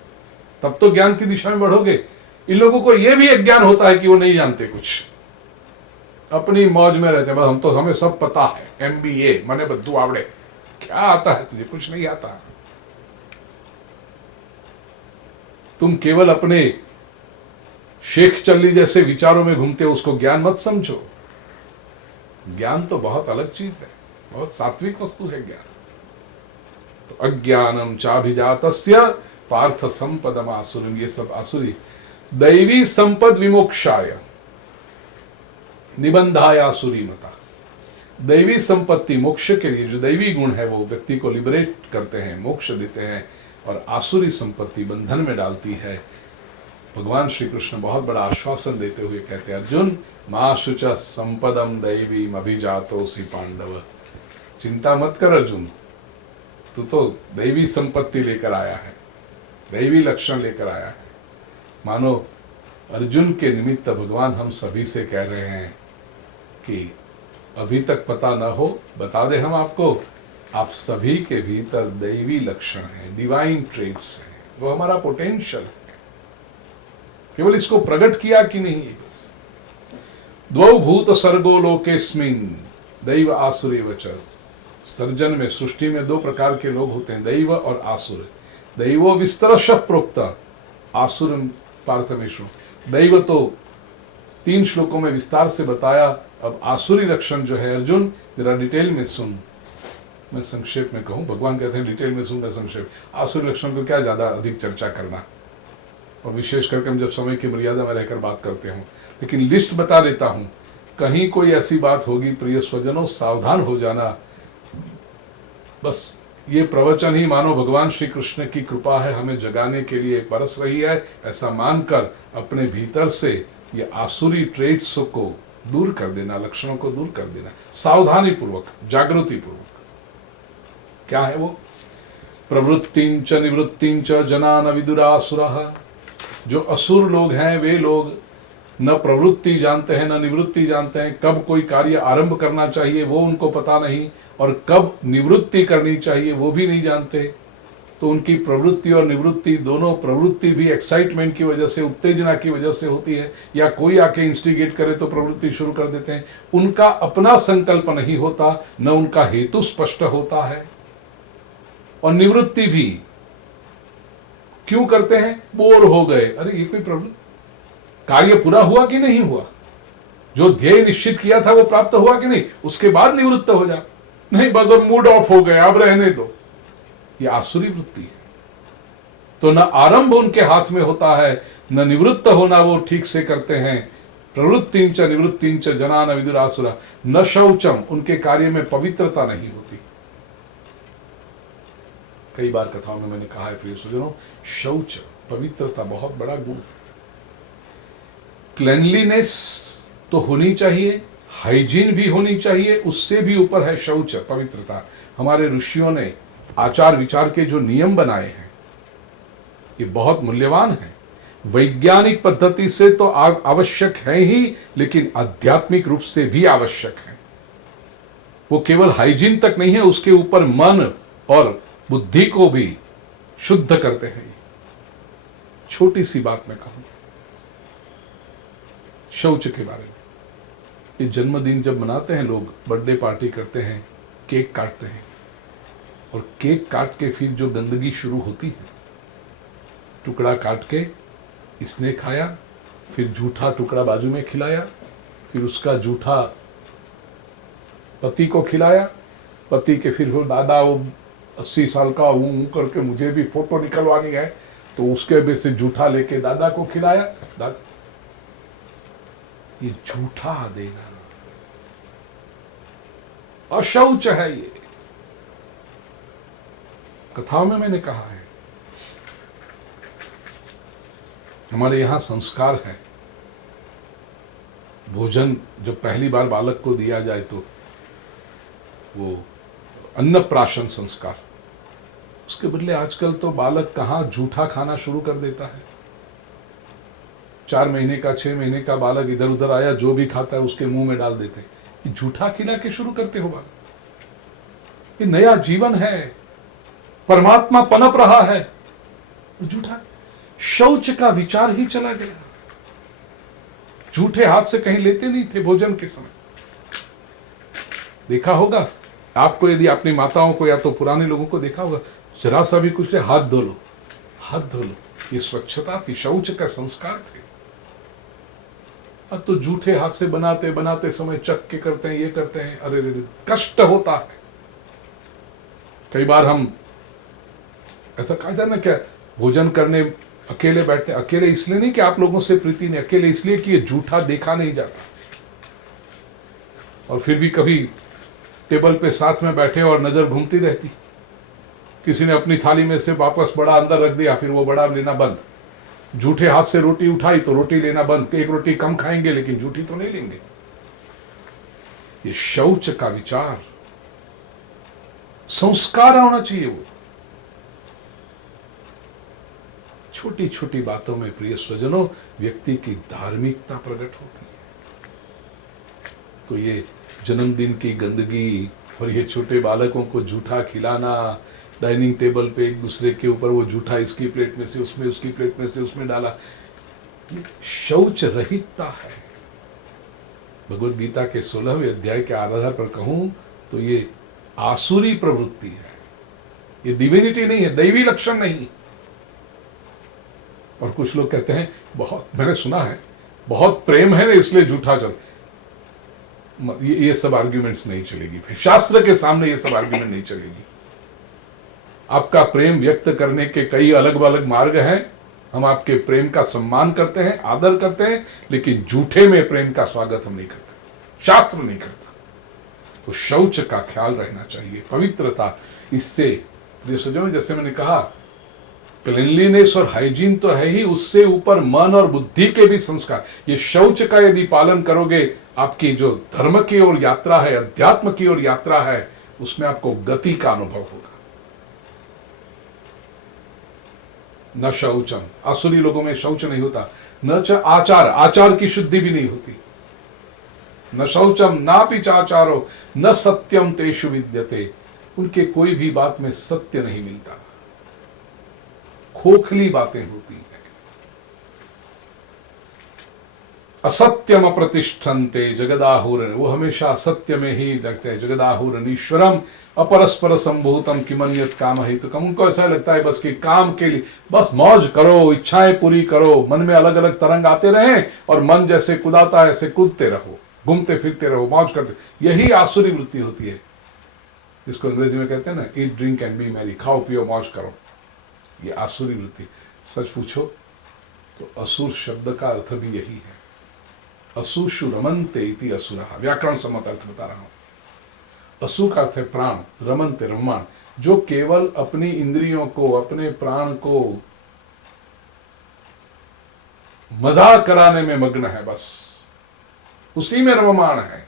तब तो ज्ञान की दिशा में बढ़ोगे। इन लोगों को यह भी अज्ञान होता है कि वो नहीं जानते कुछ, अपनी मौज में रहते हैं, बस हम तो, हमें सब पता है, MBA मने बद्दू आवड़े, क्या आता है तुझे, कुछ नहीं आता। तुम केवल अपने शेख चल्ली जैसे विचारों में घूमते हो, उसको ज्ञान मत समझो। ज्ञान तो बहुत अलग चीज है, बहुत सात्विक वस्तु है ज्ञान। तो अज्ञानम चाभिजातस्य पार्थ संपदम आसुरम, ये सब आसुरी। दैवी संपद विमोक्षाय निबंधाय आसुरी मता, दैवी संपत्ति मोक्ष के लिए, जो दैवी गुण है वो व्यक्ति को लिबरेट करते हैं, मोक्ष देते हैं, और आसुरी संपत्ति बंधन में डालती है। भगवान श्री कृष्ण बहुत बड़ा आश्वासन देते हुए कहते हैं, अर्जुन मा शुच संपदम दैवीम अभिजातोसि पांडव, चिंता मत कर अर्जुन, तू तो दैवी संपत्ति लेकर आया है, दैवी लक्षण लेकर आया है। मानो अर्जुन के निमित्त भगवान हम सभी से कह रहे हैं कि अभी तक पता न हो, बता दे हम आपको, आप सभी के भीतर दैवी लक्षण है, डिवाइन ट्रेट्स हैं, वो हमारा पोटेंशियल है, केवल इसको प्रकट किया कि नहीं है बस। द्वौ भूत सर्गो लोकेस्मिन दैव आसुरेव च, सर्जन में, सृष्टि में दो प्रकार के लोग होते हैं, दैव और आसुर। दैवो विस्तरश प्रोक्त, आसुर पार्थमेशु। दैव तो 3 श्लोकों में विस्तार से बताया, अब आसुरी लक्षण जो है अर्जुन जरा डिटेल में सुन। मैं संक्षेप में कहूं, भगवान कहते हैं डिटेल में सुन, मैं संक्षेप। आसुरी लक्षण को क्या ज्यादा अधिक चर्चा करना, और विशेष करके हम जब समय की मर्यादा में रहकर बात करते हूं, लेकिन लिस्ट बता देता हूं, कहीं कोई ऐसी बात होगी प्रिय स्वजनों सावधान हो जाना। बस ये प्रवचन ही मानो भगवान श्री कृष्ण की कृपा है, हमें जगाने के लिए बरस रही है, ऐसा मानकर अपने भीतर से ये आसुरी ट्रेट्स को दूर कर देना, लक्षणों को दूर कर देना, सावधानी पूर्वक, जागृति पूर्वक। क्या है वो? प्रवृत्तिंच निवृत्तिंच जनान विदुरासुरः जो असुर लोग हैं वे लोग न प्रवृत्ति जानते हैं न निवृत्ति जानते हैं। कब कोई कार्य आरंभ करना चाहिए वो उनको पता नहीं, और कब निवृत्ति करनी चाहिए वो भी नहीं जानते। तो उनकी प्रवृत्ति और निवृत्ति दोनों, प्रवृत्ति भी एक्साइटमेंट की वजह से, उत्तेजना की वजह से होती है, या कोई आके इंस्टिगेट करे तो प्रवृत्ति शुरू कर देते हैं। उनका अपना संकल्प नहीं होता, न उनका हेतु स्पष्ट होता है। और निवृत्ति भी क्यों करते हैं? बोर हो गए। अरे ये कोई प्रवृत्ति, कार्य पूरा हुआ कि नहीं हुआ, जो ध्येय निश्चित किया था वो प्राप्त हुआ कि नहीं, उसके बाद निवृत्त हो जा। नहीं, बस अब मूड ऑफ हो गया, अब रहने दो। ये आसुरी वृत्ति है। तो न आरंभ उनके हाथ में होता है, न निवृत्त होना वो ठीक से करते हैं। प्रवृत्तिंच निवृत्तिंच जना न विदुरासुरा न शौचम, उनके कार्य में पवित्रता नहीं होती। कई बार कथाओं में मैंने कहा है प्रिय सुजनों, शौच, पवित्रता बहुत बड़ा गुण है। क्लेनलीनेस तो होनी चाहिए, हाइजीन भी होनी चाहिए, उससे भी ऊपर है शौच, पवित्रता। हमारे ऋषियों ने आचार विचार के जो नियम बनाए हैं ये बहुत मूल्यवान है। वैज्ञानिक पद्धति से तो आवश्यक है ही, लेकिन आध्यात्मिक रूप से भी आवश्यक है। वो केवल हाइजीन तक नहीं है, उसके ऊपर मन और बुद्धि को भी शुद्ध करते हैं। छोटी सी बात मैं कहूं शौच के बारे में। ये जन्मदिन जब मनाते हैं लोग, बर्थडे पार्टी करते हैं, केक काटते हैं, और केक काट के फिर जो गंदगी शुरू होती है, टुकड़ा काट के इसने खाया, फिर जूठा टुकड़ा बाजू में खिलाया, फिर उसका जूठा पति को खिलाया, पति के फिर वो दादा, वो 80 साल का हूं करके मुझे भी फोटो निकलवानी है, तो उसके भी से जूठा लेके दादा को खिलाया। दादा, ये झूठा देना अशौच है। ये कथाओं में मैंने कहा है। हमारे यहां संस्कार है, भोजन जब पहली बार बालक को दिया जाए तो वो अन्नप्राशन संस्कार, उसके बदले आजकल तो बालक कहां झूठा खाना शुरू कर देता है। 4 महीने का, 6 महीने का बालक इधर उधर आया, जो भी खाता है उसके मुंह में डाल देते हैं। ये झूठा खिला के शुरू करते हो बालक। ये नया जीवन है, परमात्मा पनप रहा है, झूठा। शौच का विचार ही चला गया। झूठे हाथ से कहीं लेते नहीं थे भोजन के समय। देखा होगा आपको, यदि अपनी माताओं को या तो पुराने लोगों को देखा होगा, जरा सा भी कुछ हाथ धो लो, हाथ धो लो। ये स्वच्छता थी, शौच का संस्कार थे। अब तो झूठे हाथ से बनाते बनाते समय चक के करते हैं, ये करते हैं। अरे रे, कष्ट होता है। कई बार हम ऐसा कहा जाए ना, क्या भोजन करने अकेले बैठते, अकेले इसलिए नहीं कि आप लोगों से प्रीति नहीं, अकेले इसलिए कि ये झूठा देखा नहीं जाता। और फिर भी कभी टेबल पे साथ में बैठे और नजर घूमती रहती, किसी ने अपनी थाली में से वापस बड़ा अंदर रख दिया, फिर वो बड़ा लेना बंद। झूठे हाथ से रोटी उठाई तो रोटी लेना बंद। एक रोटी कम खाएंगे लेकिन झूठी तो नहीं लेंगे। ये शौच का विचार, संस्कार होना चाहिए। वो छोटी छोटी बातों में प्रिय स्वजनों व्यक्ति की धार्मिकता प्रकट होती है। तो ये जन्मदिन की गंदगी और ये छोटे बालकों को जूठा खिलाना, डाइनिंग टेबल पे एक दूसरे के ऊपर वो जूठा इसकी प्लेट में से उसमें, उसकी प्लेट में से उसमें डाला, शौच रहितता है। भगवद गीता के 16वें अध्याय के आधार पर कहूं तो ये आसुरी प्रवृत्ति है। ये डिविनिटी नहीं है, दैवी लक्षण नहीं। और कुछ लोग कहते हैं बहुत, मैंने सुना है बहुत प्रेम है ना इसलिए झूठा चल। ये सब आर्ग्यूमेंट्स नहीं चलेगी, फिर शास्त्र के सामने ये सब आर्ग्यूमेंट नहीं चलेगी। आपका प्रेम व्यक्त करने के कई अलग अलग मार्ग हैं। हम आपके प्रेम का सम्मान करते हैं, आदर करते हैं, लेकिन झूठे में प्रेम का स्वागत हम नहीं करते, शास्त्र नहीं करता। तो शौच का ख्याल रहना चाहिए, पवित्रता। इससे जैसे मैंने कहा क्लीनलीनेस और हाइजीन तो है ही, उससे ऊपर मन और बुद्धि के भी संस्कार। ये शौच का यदि पालन करोगे, आपकी जो धर्म की ओर यात्रा है, अध्यात्म की ओर यात्रा है, उसमें आपको गति का अनुभव होगा। न शौचम, आसुरी लोगों में शौच नहीं होता। न च आचार, आचार की शुद्धि भी नहीं होती। न शौचम नापि चाचारो न सत्यम तेषु विद्यते, उनके कोई भी बात में सत्य नहीं मिलता, खोखली बातें होती हैं। असत्यम अप्रतिष्ठन्ते जगदाहुर, वो हमेशा असत्य में ही लगते हैं। जगदाहुर ईश्वरम अपरस्पर संभूतम किमन्यत काम हेतुकम, उनको ऐसा लगता है बस कि काम के लिए बस मौज करो, इच्छाएं पूरी करो, मन में अलग अलग तरंग आते रहे और मन जैसे कुदाता है ऐसे कूदते रहो, घूमते फिरते रहो, मौज करते। यही आसुरी वृत्ति होती है, जिसको अंग्रेजी में कहते हैं ना, eat drink and B Mary, खाओ पियो मौज करो। ये आसुरी वृत्ति। सच पूछो तो असुर शब्द का अर्थ भी यही है। असुषु रमनते इति असुरः, व्याकरण सम्मत अर्थ बता रहा हूं। असु का अर्थ है प्राण, रमनते रममाण, जो केवल अपनी इंद्रियों को, अपने प्राण को मजा कराने में मग्न है, बस उसी में रममाण है,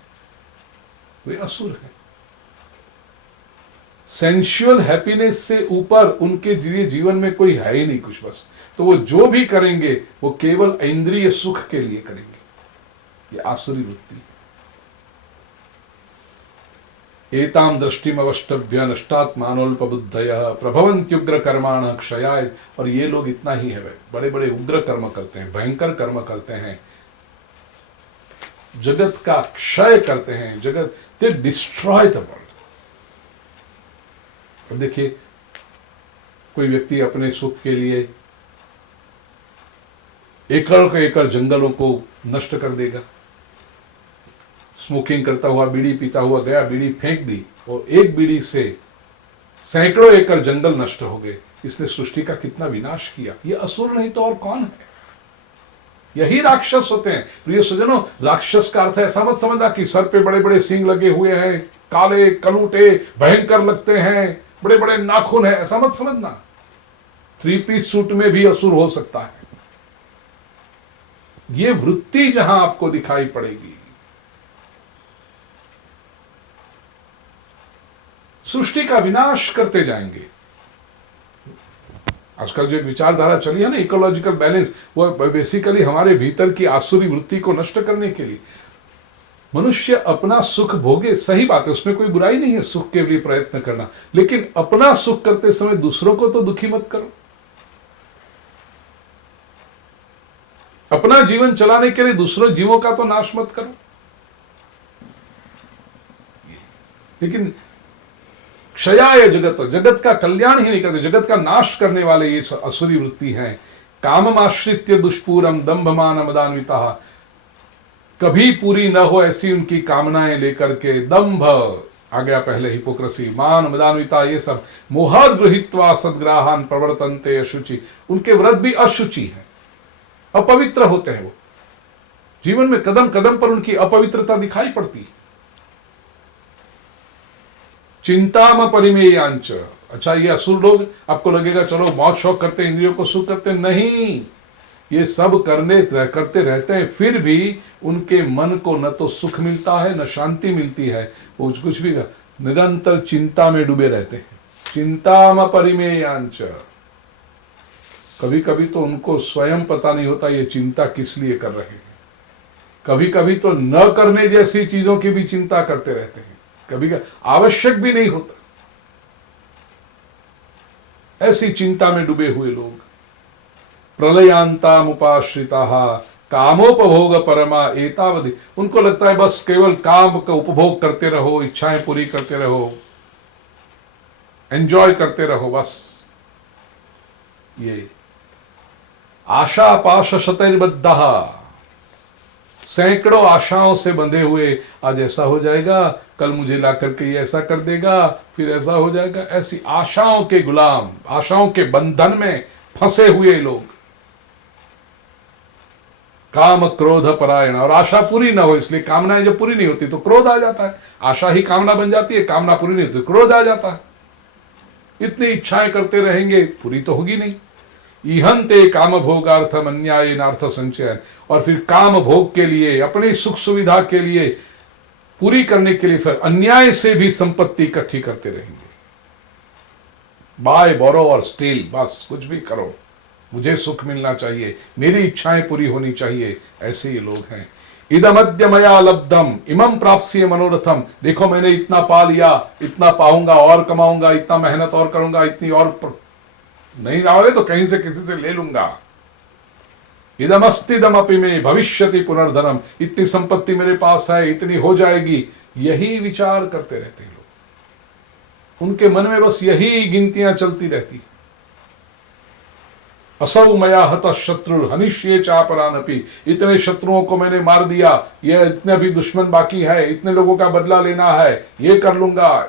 वे असुर है। सेंशुअल हैप्पीनेस से ऊपर उनके जीवन में कोई है ही नहीं कुछ, बस। तो वो जो भी करेंगे वो केवल इंद्रिय सुख के लिए करेंगे। ये आसुरी वृत्ति। एताम दृष्टिम अवष्टभ्य नष्टात्मानोल्पबुद्धयः प्रभवन्त्युग्र कर्माण क्षयाय, और ये लोग इतना ही है, बड़े बड़े उग्र कर्म करते हैं, भयंकर कर्म करते हैं, जगत का क्षय करते हैं, जगत, दे डिस्ट्रॉय द वर्ल्ड। अब देखिए, कोई व्यक्ति अपने सुख के लिए एकड़ के एकड़ जंगलों को नष्ट कर देगा। स्मोकिंग करता हुआ, बीड़ी पीता हुआ गया, बीड़ी फेंक दी और एक बीड़ी से सैकड़ों एकड़ जंगल नष्ट हो गए। इसने सृष्टि का कितना विनाश किया। ये असुर नहीं तो और कौन है? यही राक्षस होते हैं। प्रिय सज्जनों, राक्षस का अर्थ ऐसा मत समझना कि सर पे बड़े बड़े सींग लगे हुए हैं, काले कलूटे भयंकर लगते हैं, बड़े बड़े नाखून है, ऐसा मत समझना। 3 पीस सूट में भी असुर हो सकता है। ये वृत्ति जहां आपको दिखाई पड़ेगी, सृष्टि का विनाश करते जाएंगे। आजकल जो विचारधारा चली है ना, इकोलॉजिकल बैलेंस, वो बेसिकली हमारे भीतर की आसुरी वृत्ति को नष्ट करने के लिए। मनुष्य अपना सुख भोगे, सही बात है, उसमें कोई बुराई नहीं है सुख के लिए प्रयत्न करना, लेकिन अपना सुख करते समय दूसरों को तो दुखी मत करो। अपना जीवन चलाने के लिए दूसरों जीवों का तो नाश मत करो। लेकिन क्षयाय जगत, जगत का कल्याण ही नहीं करते, जगत का नाश करने वाले ये असुरी वृत्ति हैं। काममाश्रित्य दुष्पूरम दंभमान मदान्विता, कभी पूरी न हो ऐसी उनकी कामनाएं लेकर के, दंभ आ गया पहले, हिपोक्रेसी, मान मदान्विता, ये सब मोह गृहीत्वा सद्ग्राहान प्रवर्तन्ते अशुचि, उनके व्रत भी अशुचि है, अपवित्र होते हैं। वो जीवन में कदम कदम पर उनकी अपवित्रता दिखाई पड़ती है। चिंताम परिमेयांच, अच्छा ये असुर लोग, आपको लगेगा चलो मौज शौक करते, इंद्रियों को सुख करते, नहीं, ये सब करते रहते हैं, फिर भी उनके मन को न तो सुख मिलता है न शांति मिलती है, वो कुछ भी निरंतर चिंता में डूबे रहते हैं। चिंताम परिमेयांच, कभी कभी तो उनको स्वयं पता नहीं होता ये चिंता किस लिए कर रहे हैं। कभी कभी तो न करने जैसी चीजों की भी चिंता करते रहते हैं, कभी आवश्यक भी नहीं होता। ऐसी चिंता में डूबे हुए लोग, प्रलयांतामुपाश्रिताः कामोपभोग परमा एतावधि, उनको लगता है बस केवल काम का उपभोग करते रहो, इच्छाएं पूरी करते रहो, एंजॉय करते रहो, बस। ये आशा पाश शतैर्बद्धः, सैकड़ों आशाओं से बंधे हुए, आज ऐसा हो जाएगा, कल मुझे ला करके ये ऐसा कर देगा, फिर ऐसा हो जाएगा, ऐसी आशाओं के गुलाम, आशाओं के बंधन में फंसे हुए लोग। काम क्रोध परायण, और आशा पूरी ना हो, इसलिए कामनाएं जब पूरी नहीं होती तो क्रोध आ जाता है। आशा ही कामना बन जाती है, कामना पूरी नहीं होती तो क्रोध आ जाता है। इतनी इच्छाएं करते रहेंगे, पूरी तो होगी नहीं। इहंते काम भोगार्थम अन्यायेन अर्थ संचयन, और फिर काम भोग के लिए, अपनी सुख सुविधा के लिए, पूरी करने के लिए फिर अन्याय से भी संपत्ति इकट्ठी करते रहेंगे। बाय बोरो और स्टील, बस कुछ भी करो, मुझे सुख मिलना चाहिए, मेरी इच्छाएं पूरी होनी चाहिए, ऐसे ये लोग हैं। इदमद्य मया लब्धम इमं प्राप्स्ये मनोरथम, देखो मैंने इतना पा लिया, इतना पाऊंगा और कमाऊंगा, इतना मेहनत और करूंगा, इतनी और नहीं रहा तो कहीं से किसी से ले लूंगा। इदमस्तिदम अपि में भविष्यति पुनर्धनम, इतनी संपत्ति मेरे पास है, इतनी हो जाएगी, यही विचार करते रहते हैं लोग। उनके मन में बस यही गिनतियां चलती रहती। असौ मया हत शत्रु हनिष्ये चापरानपि, इतने शत्रुओं को मैंने मार दिया, ये इतने भी दुश्मन बाकी है, इतने लोगों का बदला लेना है, ये कर लूंगा,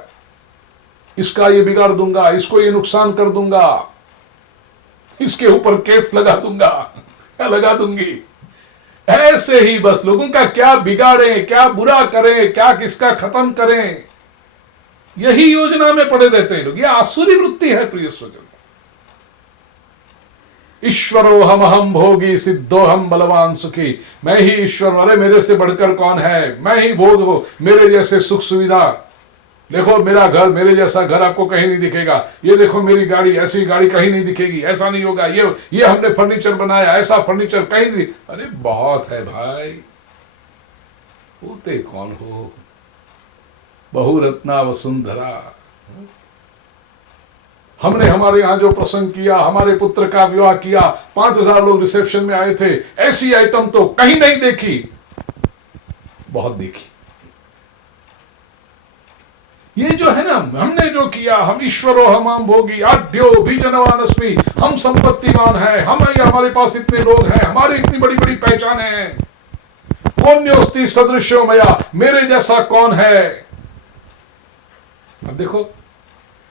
इसका ये बिगाड़ दूंगा, इसको ये नुकसान कर दूंगा, इसके ऊपर केस लगा दूंगा, क्या लगा दूंगी। ऐसे ही बस लोगों का क्या बिगाड़ें, क्या बुरा करें, क्या किसका खत्म करें, यही योजना में पड़े रहते हैं लोग। ये आसुरी वृत्ति है प्रिय स्वजन। ईश्वरो हम अहम भोगी सिद्धो हम बलवान सुखी, मैं ही ईश्वर, अरे मेरे से बढ़कर कौन है, मैं ही भोग हो, मेरे जैसे सुख सुविधा, देखो मेरा घर, मेरे जैसा घर आपको कहीं नहीं दिखेगा, ये देखो मेरी गाड़ी, ऐसी गाड़ी कहीं नहीं दिखेगी, ऐसा नहीं होगा, ये हमने फर्नीचर बनाया, ऐसा फर्नीचर कहीं नहीं। अरे बहुत है भाई, होते कौन हो, बहुरत्ना वसुंधरा। हमने हमारे यहां जो प्रसंग किया, हमारे पुत्र का विवाह किया, 5000 लोग रिसेप्शन में आए थे, ऐसी आइटम तो कहीं नहीं देखी, बहुत देखी। ये जो है ना, हमने जो किया, हम ईश्वरो हम भोगी आढ्यो बीजनवानस्मि, हम संपत्तिमान है, हमारे पास इतने लोग हैं, हमारी इतनी बड़ी बड़ी पहचान है, कौन्योस्ति सदृश्यो मया, मेरे जैसा कौन है। अब देखो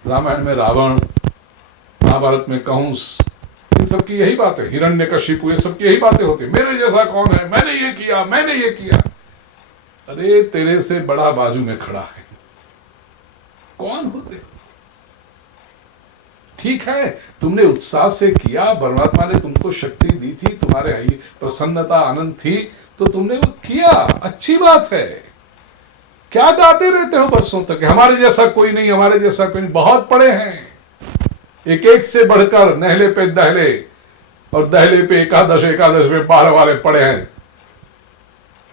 रामायण में रावण, महाभारत में कंस, इन सब की यही बात है, हिरण्यकशिपु, ये सब की यही बातें होती, मेरे जैसा कौन है, मैंने ये किया, मैंने ये किया। अरे तेरे से बड़ा बाजू में खड़ा है, कौन होते। ठीक है, तुमने उत्साह से किया, परमात्मा ने तुमको शक्ति दी थी, तुम्हारे प्रसन्नता आनंद थी, तो तुमने वो किया, अच्छी बात है। क्या गाते रहते हो बरसों तक, हमारे जैसा कोई नहीं, हमारे जैसा कोई नहीं। बहुत पड़े हैं, एक एक से बढ़कर, नहले पे दहले, और दहले पे एकादश, एकादश पे 12 वाले पड़े हैं,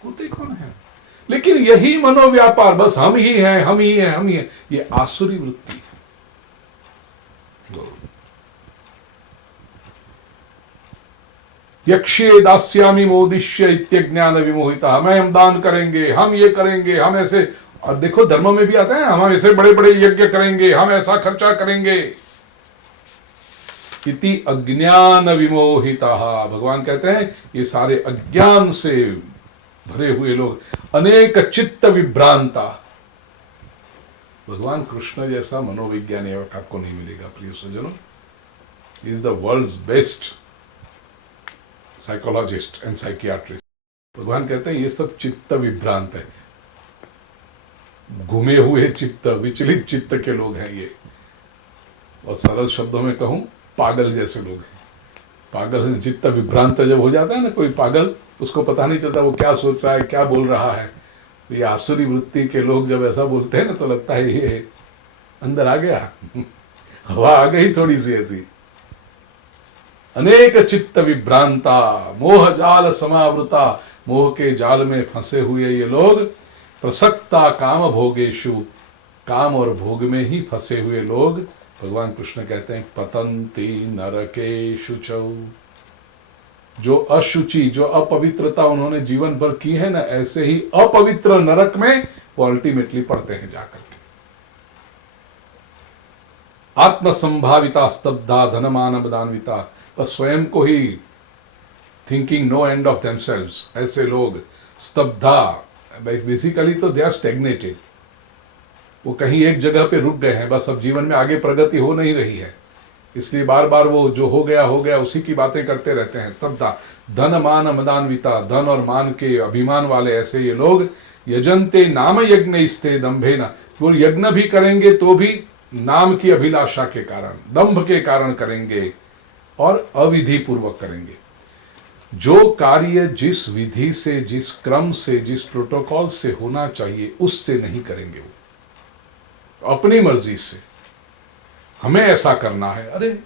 होते कौन है। लेकिन यही मनोव्यापार, बस हम ही हैं, हम ही हैं, हम ही हैं, ये आसुरी वृत्ति है। यक्षे दास्यामि मोदिष्य इत्यज्ञान विमोहिता, हम दान करेंगे, हम ये करेंगे, हम ऐसे, और देखो धर्म में भी आता है, हम ऐसे बड़े बड़े यज्ञ करेंगे, हम ऐसा खर्चा करेंगे। इति अज्ञान विमोहिता, भगवान कहते हैं ये सारे अज्ञान से भरे हुए लोग, अनेक चित्त विभ्रांता। भगवान कृष्ण जैसा मनोविज्ञानी आपको नहीं मिलेगा प्रिय सज्जनों। Is the world's best psychologist and psychiatrist. भगवान कहते हैं ये सब चित्त विभ्रांत है, घूमे हुए चित्त, विचलित चित्त के लोग हैं ये। और सरल शब्दों में कहूं, पागल जैसे लोग हैं। पागल चित्त विभ्रांत जब हो जाता है ना कोई पागल, उसको पता नहीं चलता वो क्या सोच रहा है, क्या बोल रहा है। तो ये आसुरी वृत्ति के लोग जब ऐसा बोलते हैं ना, तो लगता है ये अंदर आ गया, हवा आ गई थोड़ी सी ऐसी। अनेक चित्त विभ्रांता मोह जाल समावृता, मोह के जाल में फंसे हुए ये लोग, प्रसक्ता काम भोगेशु, काम और भोग में ही फंसे हुए लोग, भगवान कृष्ण कहते हैं पतंती नरकेषु चौ। जो अशुचि, जो अपवित्रता उन्होंने जीवन भर की है ना, ऐसे ही अपवित्र नरक में वो अल्टीमेटली पड़ते हैं जाकर के। आत्मसंभाविता स्तब्धा धनमान बदान्विता, बस स्वयं को ही thinking no end of themselves, ऐसे लोग स्तब्धा, बेसिकली तो दे आर स्टेग्नेटेड, वो कहीं एक जगह पे रुक गए हैं, बस अब जीवन में आगे प्रगति हो नहीं रही है, इसलिए बार बार वो जो हो गया उसी की बातें करते रहते हैं। स्तब्धा धन मान मदान्विता, धन और मान के अभिमान वाले ऐसे ये लोग, यजन्ते नाम यज्ञ स्ते दंभे न, वो यज्ञ भी करेंगे तो भी नाम की अभिलाषा के कारण, दंभ के कारण करेंगे और अविधि पूर्वक करेंगे। जो कार्य जिस विधि से, जिस क्रम से, जिस प्रोटोकॉल से होना चाहिए उससे नहीं करेंगे, वो अपनी मर्जी से हमें ऐसा करना है। अरे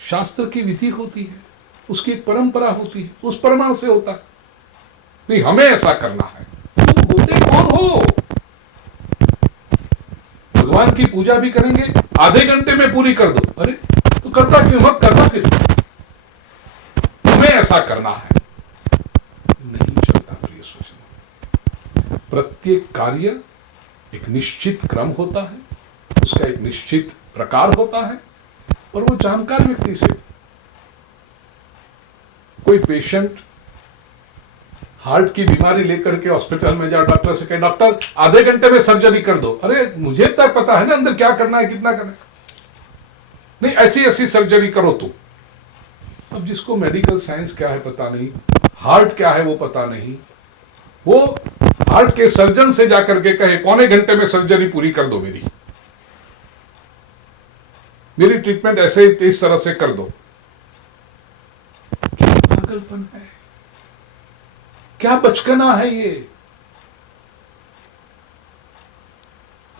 शास्त्र की विधि होती है, उसकी एक परंपरा होती है, उस प्रमाण से होता है। नहीं हमें ऐसा करना है, तुम होते कौन हो? भगवान की पूजा भी करेंगे, आधे घंटे में पूरी कर दो। अरे तो करता क्यों, मत करना क्यों? तुम्हें ऐसा करना है, नहीं चलता प्रिय स्वजन। प्रत्येक कार्य एक निश्चित क्रम होता है, उसका एक निश्चित प्रकार होता है, और वो जानकार व्यक्ति से। कोई पेशेंट हार्ट की बीमारी लेकर के हॉस्पिटल में जाए, डॉक्टर से कहे डॉक्टर आधे घंटे में सर्जरी कर दो। अरे मुझे तक पता है ना अंदर क्या करना है, कितना करना है। नहीं ऐसी ऐसी सर्जरी करो तुम। अब जिसको मेडिकल साइंस क्या है पता नहीं, हार्ट क्या है वो पता नहीं, वो हार्ट के सर्जन से जाकर के कहे पौने घंटे में सर्जरी पूरी कर दो, मेरी ट्रीटमेंट ऐसे इस तरह से कर दो। क्या पागलपन है, क्या बचकाना है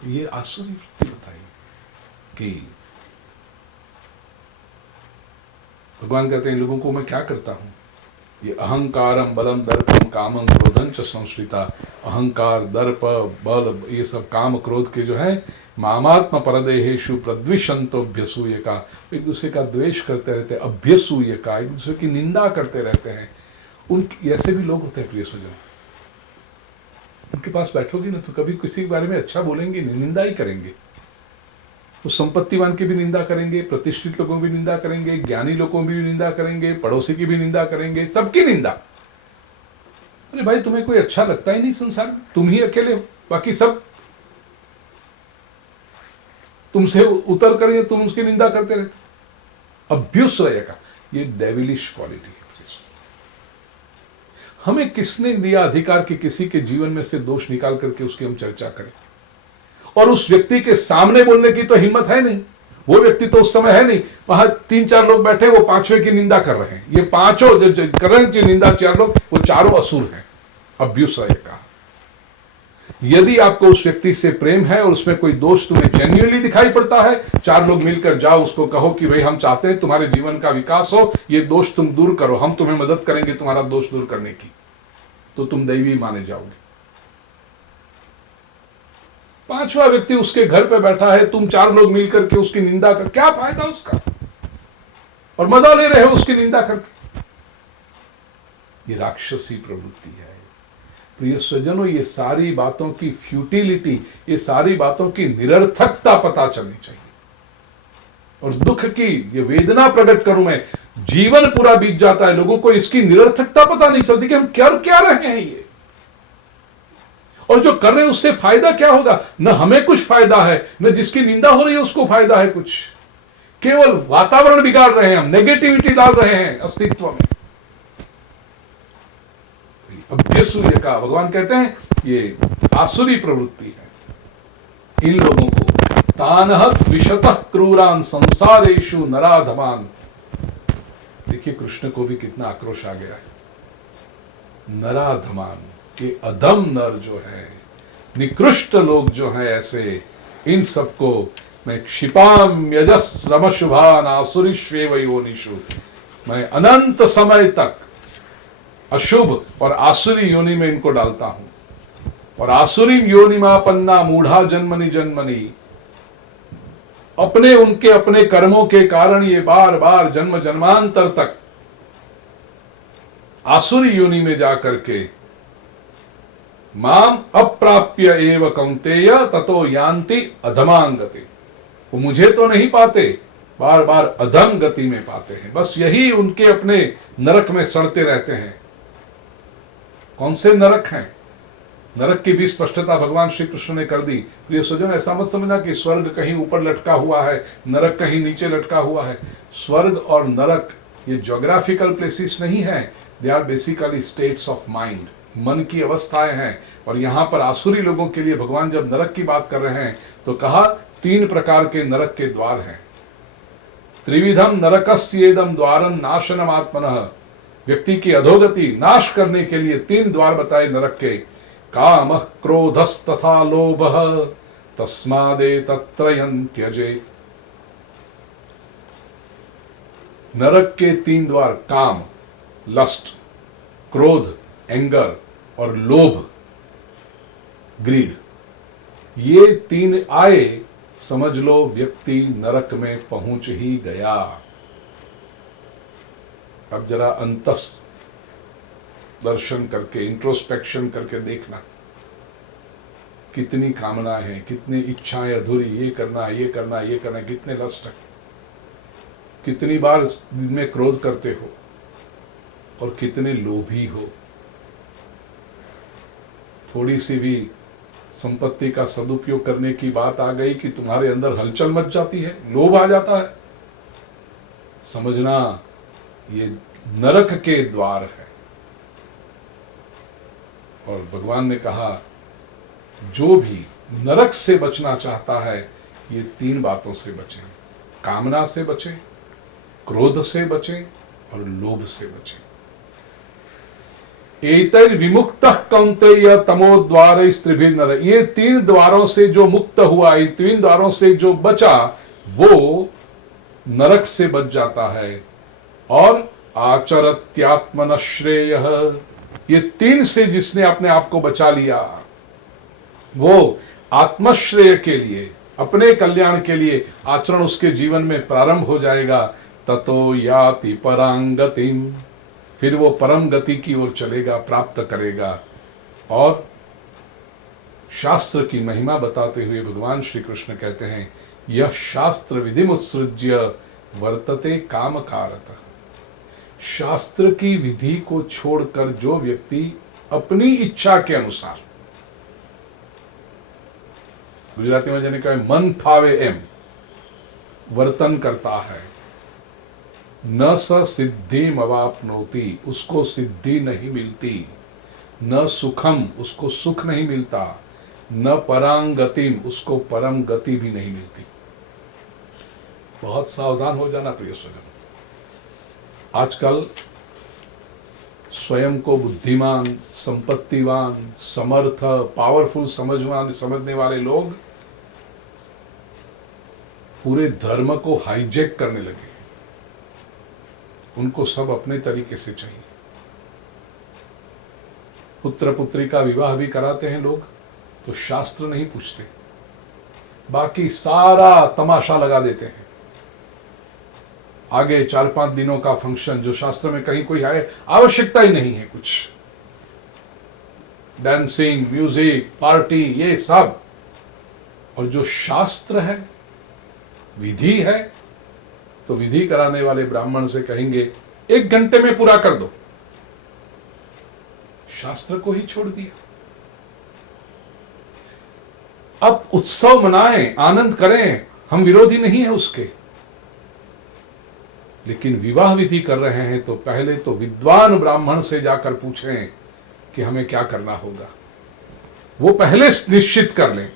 ये आसुरी वृत्ति बताई कि भगवान कहते हैं इन लोगों को मैं क्या करता हूं, ये अहंकारम बलम दर्पम कामम क्रोधं च संश्रिता। अहंकार दर्प बल ये सब काम क्रोध के जो है मामात्म परदेहेषु प्रद्विषंतोभ्यसूय का, एक दूसरे का द्वेष करते रहते हैं, अभ्यसूय का एक दूसरे की निंदा करते रहते हैं। उन ऐसे भी लोग होते हैं प्रिय स्वजन, उनके पास बैठोगी ना तो कभी किसी के बारे में अच्छा बोलेंगे नहीं, निंदा ही करेंगे। वो संपत्तिवान की भी निंदा करेंगे, प्रतिष्ठित लोगों की भी निंदा करेंगे, ज्ञानी लोगों की भी निंदा करेंगे, पड़ोसी की भी निंदा करेंगे, सबकी निंदा। अरे भाई तुम्हें कोई अच्छा लगता ही नहीं संसार में, तुम ही अकेले हो, बाकी सब तुमसे उतर कर तुम उसकी निंदा करते रहते। अभ्युसय का ये डेविलिश क्वालिटी है। हमें किसने दिया अधिकार कि किसी के जीवन में से दोष निकाल करके उसकी हम चर्चा करें, और उस व्यक्ति के सामने बोलने की तो हिम्मत है नहीं। वो व्यक्ति तो उस समय है नहीं, वहां 3-4 लोग बैठे, वो पांचवे की निंदा कर रहे हैं। ये पांचों जो कर रहे हैं निंदा 4 लोग, वो चारों असुर हैं। अभ्युसय का यदि आपको उस व्यक्ति से प्रेम है और उसमें कोई दोष तुम्हें जेन्युइनली दिखाई पड़ता है, 4 लोग मिलकर जाओ उसको कहो कि भाई हम चाहते हैं तुम्हारे जीवन का विकास हो, ये दोष तुम दूर करो, हम तुम्हें मदद करेंगे तुम्हारा दोष दूर करने की, तो तुम दैवी माने जाओगे। 5वां व्यक्ति उसके घर पे बैठा है, तुम 4 लोग मिलकर के उसकी निंदा कर, क्या फायदा उसका, और मजा ले रहे हो उसकी निंदा करके। ये राक्षसी प्रवृत्ति है प्रिय स्वजनों। ये सारी बातों की फ्यूटिलिटी, ये सारी बातों की निरर्थकता पता चलनी चाहिए। और दुख की ये वेदना प्रकट करूं मैं, जीवन पूरा बीत जाता है, लोगों को इसकी निरर्थकता पता नहीं चलती कि हम कर क्या रहे हैं ये, और जो कर रहे हैं उससे फायदा क्या होगा। न हमें कुछ फायदा है, न जिसकी निंदा हो रही है उसको फायदा है कुछ। केवल वातावरण बिगाड़ रहे हैं, हम नेगेटिविटी डाल रहे हैं अस्तित्व में। अभ्यसूय का भगवान कहते हैं ये आसुरी प्रवृत्ति है। इन लोगों को तानहत विशतः क्रूरान संसारेषु नराधमान। देखिए कृष्ण को भी कितना आक्रोश आ गया है। नराधमान के अधम नर जो है, निकृष्ट लोग जो हैं ऐसे, इन सबको मैं क्षिपाम यजस्रम शुभान आसुरीष्वेव योनिषु, मैं अनंत समय तक अशुभ और आसुरी योनि में इनको डालता हूं। और आसुरी योनिमापन्ना मूढ़ा जन्मनि जन्मनि, अपने उनके अपने कर्मों के कारण ये बार बार जन्म जन्मांतर तक आसुरी योनि में जाकर के माम अप्राप्य एव कौन्तेय ततो यान्ति अधमांगति। वो मुझे तो नहीं पाते, बार बार अधम गति में पाते हैं। बस यही उनके अपने नरक में सड़ते रहते हैं। कौन से नरक हैं? नरक की भी स्पष्टता भगवान श्री कृष्ण ने कर दी। प्रिय सज्जन, ऐसा मत समझना कि स्वर्ग कहीं ऊपर लटका हुआ है, नरक कहीं नीचे लटका हुआ है। स्वर्ग और नरक ये ज्योग्राफिकल प्लेसेस नहीं है, they are basically states of mind, मन की अवस्थाएं हैं। और यहां पर आसुरी लोगों के लिए भगवान जब नरक की बात कर रहे हैं तो कहा 3 प्रकार के नरक के द्वार हैं। त्रिविधम नरकस्येदम द्वारं नाशनम आत्मनः, व्यक्ति की अधोगति नाश करने के लिए 3 द्वार बताए नरक के। कामः क्रोधस्तथा लोभः तस्मादेतत्त्रयं त्यजेत्। नरक के 3 द्वार काम, लस्ट, क्रोध, एंगर और लोभ, ग्रीड, ये 3 आए, समझ लो व्यक्ति नरक में पहुंच ही गया। अब जरा अंतस दर्शन करके, इंट्रोस्पेक्शन करके देखना, कितनी कामनाएं हैं, कितनी इच्छाएं अधूरी, ये करना, ये करना, ये करना, कितने लस्ट है, कितनी बार दिन में क्रोध करते हो और कितने लोभी हो। थोड़ी सी भी संपत्ति का सदुपयोग करने की बात आ गई कि तुम्हारे अंदर हलचल मच जाती है, लोभ आ जाता है। समझना ये नरक के द्वार है। और भगवान ने कहा जो भी नरक से बचना चाहता है ये 3 बातों से बचे, कामना से बचे, क्रोध से बचे और लोभ से बचे। एतैर विमुक्तः कौन्तेय तमोद्वार स्त्रिभिर नर, ये 3 द्वारों से जो मुक्त हुआ, इन 3 द्वारों से जो बचा वो नरक से बच जाता है। और आचरत्यात्मन श्रेयः, ये 3 से जिसने अपने आप को बचा लिया वो आत्मश्रेय के लिए, अपने कल्याण के लिए आचरण उसके जीवन में प्रारंभ हो जाएगा। ततो याति परांगतिम, फिर वो परम गति की ओर चलेगा, प्राप्त करेगा। और शास्त्र की महिमा बताते हुए भगवान श्री कृष्ण कहते हैं यह शास्त्र विधिमुत्सृज्य वर्तते कामकारतः, शास्त्र की विधि को छोड़कर जो व्यक्ति अपनी इच्छा के अनुसार, गुजराती में जाने का मन फावे एम वर्तन करता है, न स सिद्धिम अवाप्नोति, उसको सिद्धि नहीं मिलती, न सुखम, उसको सुख नहीं मिलता, न परांगतिम, उसको परम गति भी नहीं मिलती। बहुत सावधान हो जाना प्रिय स्वजन। आजकल स्वयं को बुद्धिमान, संपत्तिवान, समर्थ, पावरफुल समझने वाले लोग पूरे धर्म को हाईजैक करने लगे। उनको सब अपने तरीके से चाहिए। पुत्र पुत्री का विवाह भी कराते हैं लोग तो शास्त्र नहीं पूछते, बाकी सारा तमाशा लगा देते हैं। आगे 4-5 दिनों का फंक्शन जो शास्त्र में कहीं कोई है, आवश्यकता ही नहीं है कुछ, डांसिंग, म्यूजिक, पार्टी, ये सब। और जो शास्त्र है, विधि है, तो विधि कराने वाले ब्राह्मण से कहेंगे 1 घंटे में पूरा कर दो, शास्त्र को ही छोड़ दिया। अब उत्सव मनाएं, आनंद करें, हम विरोधी नहीं है उसके, लेकिन विवाह विधि कर रहे हैं तो पहले तो विद्वान ब्राह्मण से जाकर पूछें कि हमें क्या करना होगा, वो पहले निश्चित कर लें।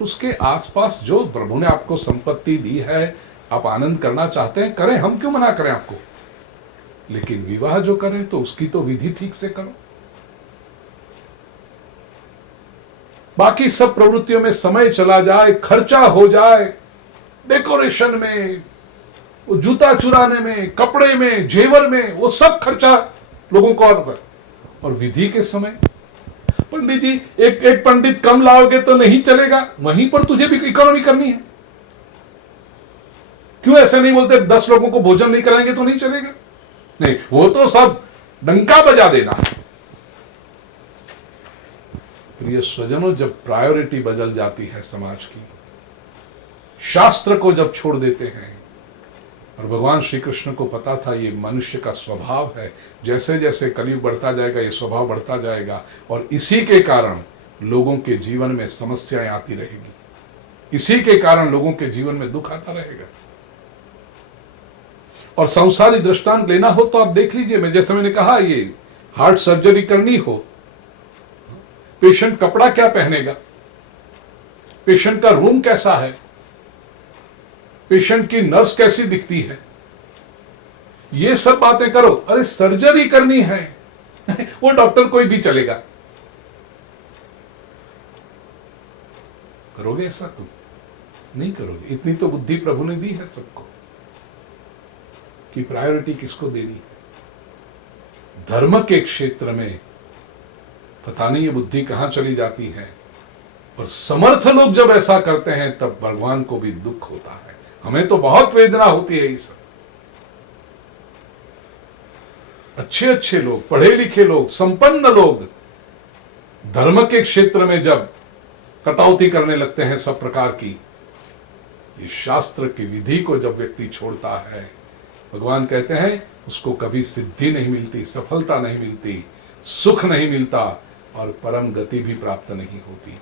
उसके आसपास जो प्रभु ने आपको संपत्ति दी है, आप आनंद करना चाहते हैं, करें, हम क्यों मना करें आपको, लेकिन विवाह जो करें तो उसकी तो विधि ठीक से करो। बाकी सब प्रवृत्तियों में समय चला जाए, खर्चा हो जाए, डेकोरेशन में, जूता चुराने में, कपड़े में, जेवर में, वो सब खर्चा लोगों को। और विधि के समय पंडित जी एक पंडित कम लाओगे तो नहीं चलेगा, वहीं पर तुझे भी इकोनॉमी करनी है। क्यों ऐसे नहीं बोलते 10 लोगों को भोजन नहीं कराएंगे तो नहीं चलेगा? नहीं, वो तो सब डंका बजा देना है। प्रिय स्वजनों, जब प्रायोरिटी बदल जाती है समाज की, शास्त्र को जब छोड़ देते हैं, और भगवान श्री कृष्ण को पता था ये मनुष्य का स्वभाव है, जैसे जैसे कलयुग बढ़ता जाएगा ये स्वभाव बढ़ता जाएगा, और इसी के कारण लोगों के जीवन में समस्याएं आती रहेगी, इसी के कारण लोगों के जीवन में दुख आता रहेगा। और संसारी दृष्टांत लेना हो तो आप देख लीजिए, मैं जैसे मैंने कहा, ये हार्ट सर्जरी करनी हो, पेशेंट कपड़ा क्या पहनेगा, पेशेंट का रूम कैसा है, पेशेंट की नर्स कैसी दिखती है, ये सब बातें करो। अरे सर्जरी करनी है वो डॉक्टर कोई भी चलेगा, करोगे ऐसा? तुम नहीं करोगे। इतनी तो बुद्धि प्रभु ने दी है सबको। कि प्रायोरिटी किसको देनी। धर्म के क्षेत्र में पता नहीं ये बुद्धि कहां चली जाती है, और समर्थ लोग जब ऐसा करते हैं तब भगवान को भी दुख होता है। हमें तो बहुत वेदना होती है। इस अच्छे अच्छे लोग, पढ़े लिखे लोग, संपन्न लोग धर्म के क्षेत्र में जब कटौती करने लगते हैं सब प्रकार की, इस शास्त्र की विधि को जब व्यक्ति छोड़ता है, भगवान कहते हैं उसको कभी सिद्धि नहीं मिलती, सफलता नहीं मिलती, सुख नहीं मिलता और परम गति भी प्राप्त नहीं होती।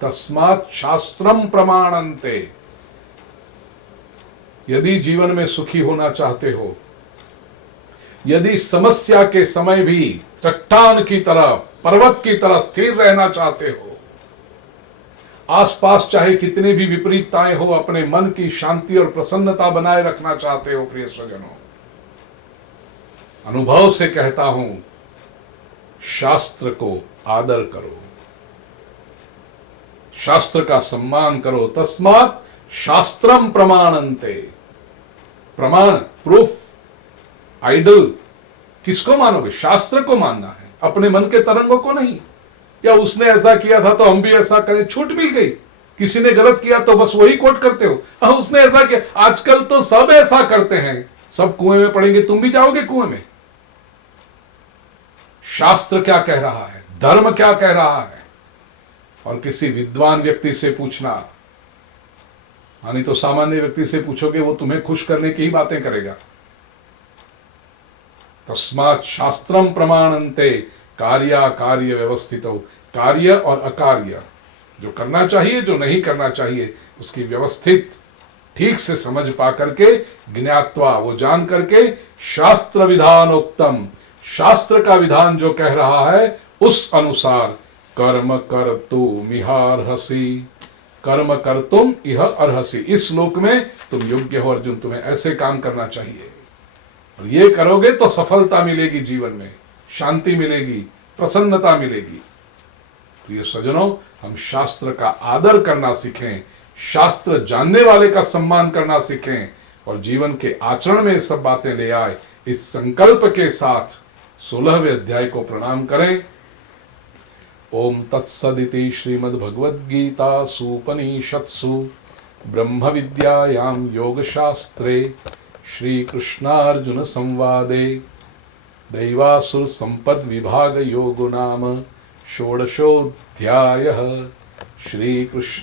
तस्मात् शास्त्रम प्रमाणन्ते। यदि जीवन में सुखी होना चाहते हो, यदि समस्या के समय भी चट्टान की तरह, पर्वत की तरह स्थिर रहना चाहते हो, आसपास चाहे कितनी भी विपरीतताएं हो, अपने मन की शांति और प्रसन्नता बनाए रखना चाहते हो, प्रिय स्वजनों, अनुभव से कहता हूं, शास्त्र को आदर करो, शास्त्र का सम्मान करो। तस्मात् शास्त्रम प्रमाणन्ते। प्रमाण, प्रूफ, आइडल किसको मानोगे? शास्त्र को मानना है, अपने मन के तरंगों को नहीं। या उसने ऐसा किया था तो हम भी ऐसा करें, छूट मिल गई। किसी ने गलत किया तो बस वही कोट करते हो, उसने ऐसा किया। आजकल तो सब ऐसा करते हैं, सब कुएं में पड़ेंगे, तुम भी जाओगे कुएं में। शास्त्र क्या कह रहा है, धर्म क्या कह रहा है, और किसी विद्वान व्यक्ति से पूछना। नहीं तो सामान्य व्यक्ति से पूछोगे, वो तुम्हें खुश करने की ही बातें करेगा। तस्मात् शास्त्रम प्रमाणन्ते कार्या कार्य व्यवस्थितो। कार्य और अकार्य, जो करना चाहिए, जो नहीं करना चाहिए, उसकी व्यवस्थित ठीक से समझ पा करके, ज्ञात्वा, वो जान करके, शास्त्र विधानोक्तम, शास्त्र का विधान जो कह रहा है उस अनुसार कर्म कर तुम इहार्हसि। कर्म कर तुम इह अर्हसि। इस श्लोक में तुम योग्य हो अर्जुन, तुम्हें ऐसे काम करना चाहिए, और ये करोगे तो सफलता मिलेगी, जीवन में शांति मिलेगी, प्रसन्नता मिलेगी। तो ये सज्जनों, हम शास्त्र का आदर करना सीखें, शास्त्र जानने वाले का सम्मान करना सीखें, और जीवन के आचरण में सब बातें ले आए। इस संकल्प के साथ 16वें अध्याय को प्रणाम करें। ओम तत्सदिति श्रीमद्भगवद्गीतासु उपनिषत्सु ब्रह्म विद्यायां योगशास्त्रे श्रीकृष्णार्जुन संवादे दैवासुर संपद विभाग योगो नाम षोडशोऽध्यायः। श्रीकृष्णार्पणमस्तु।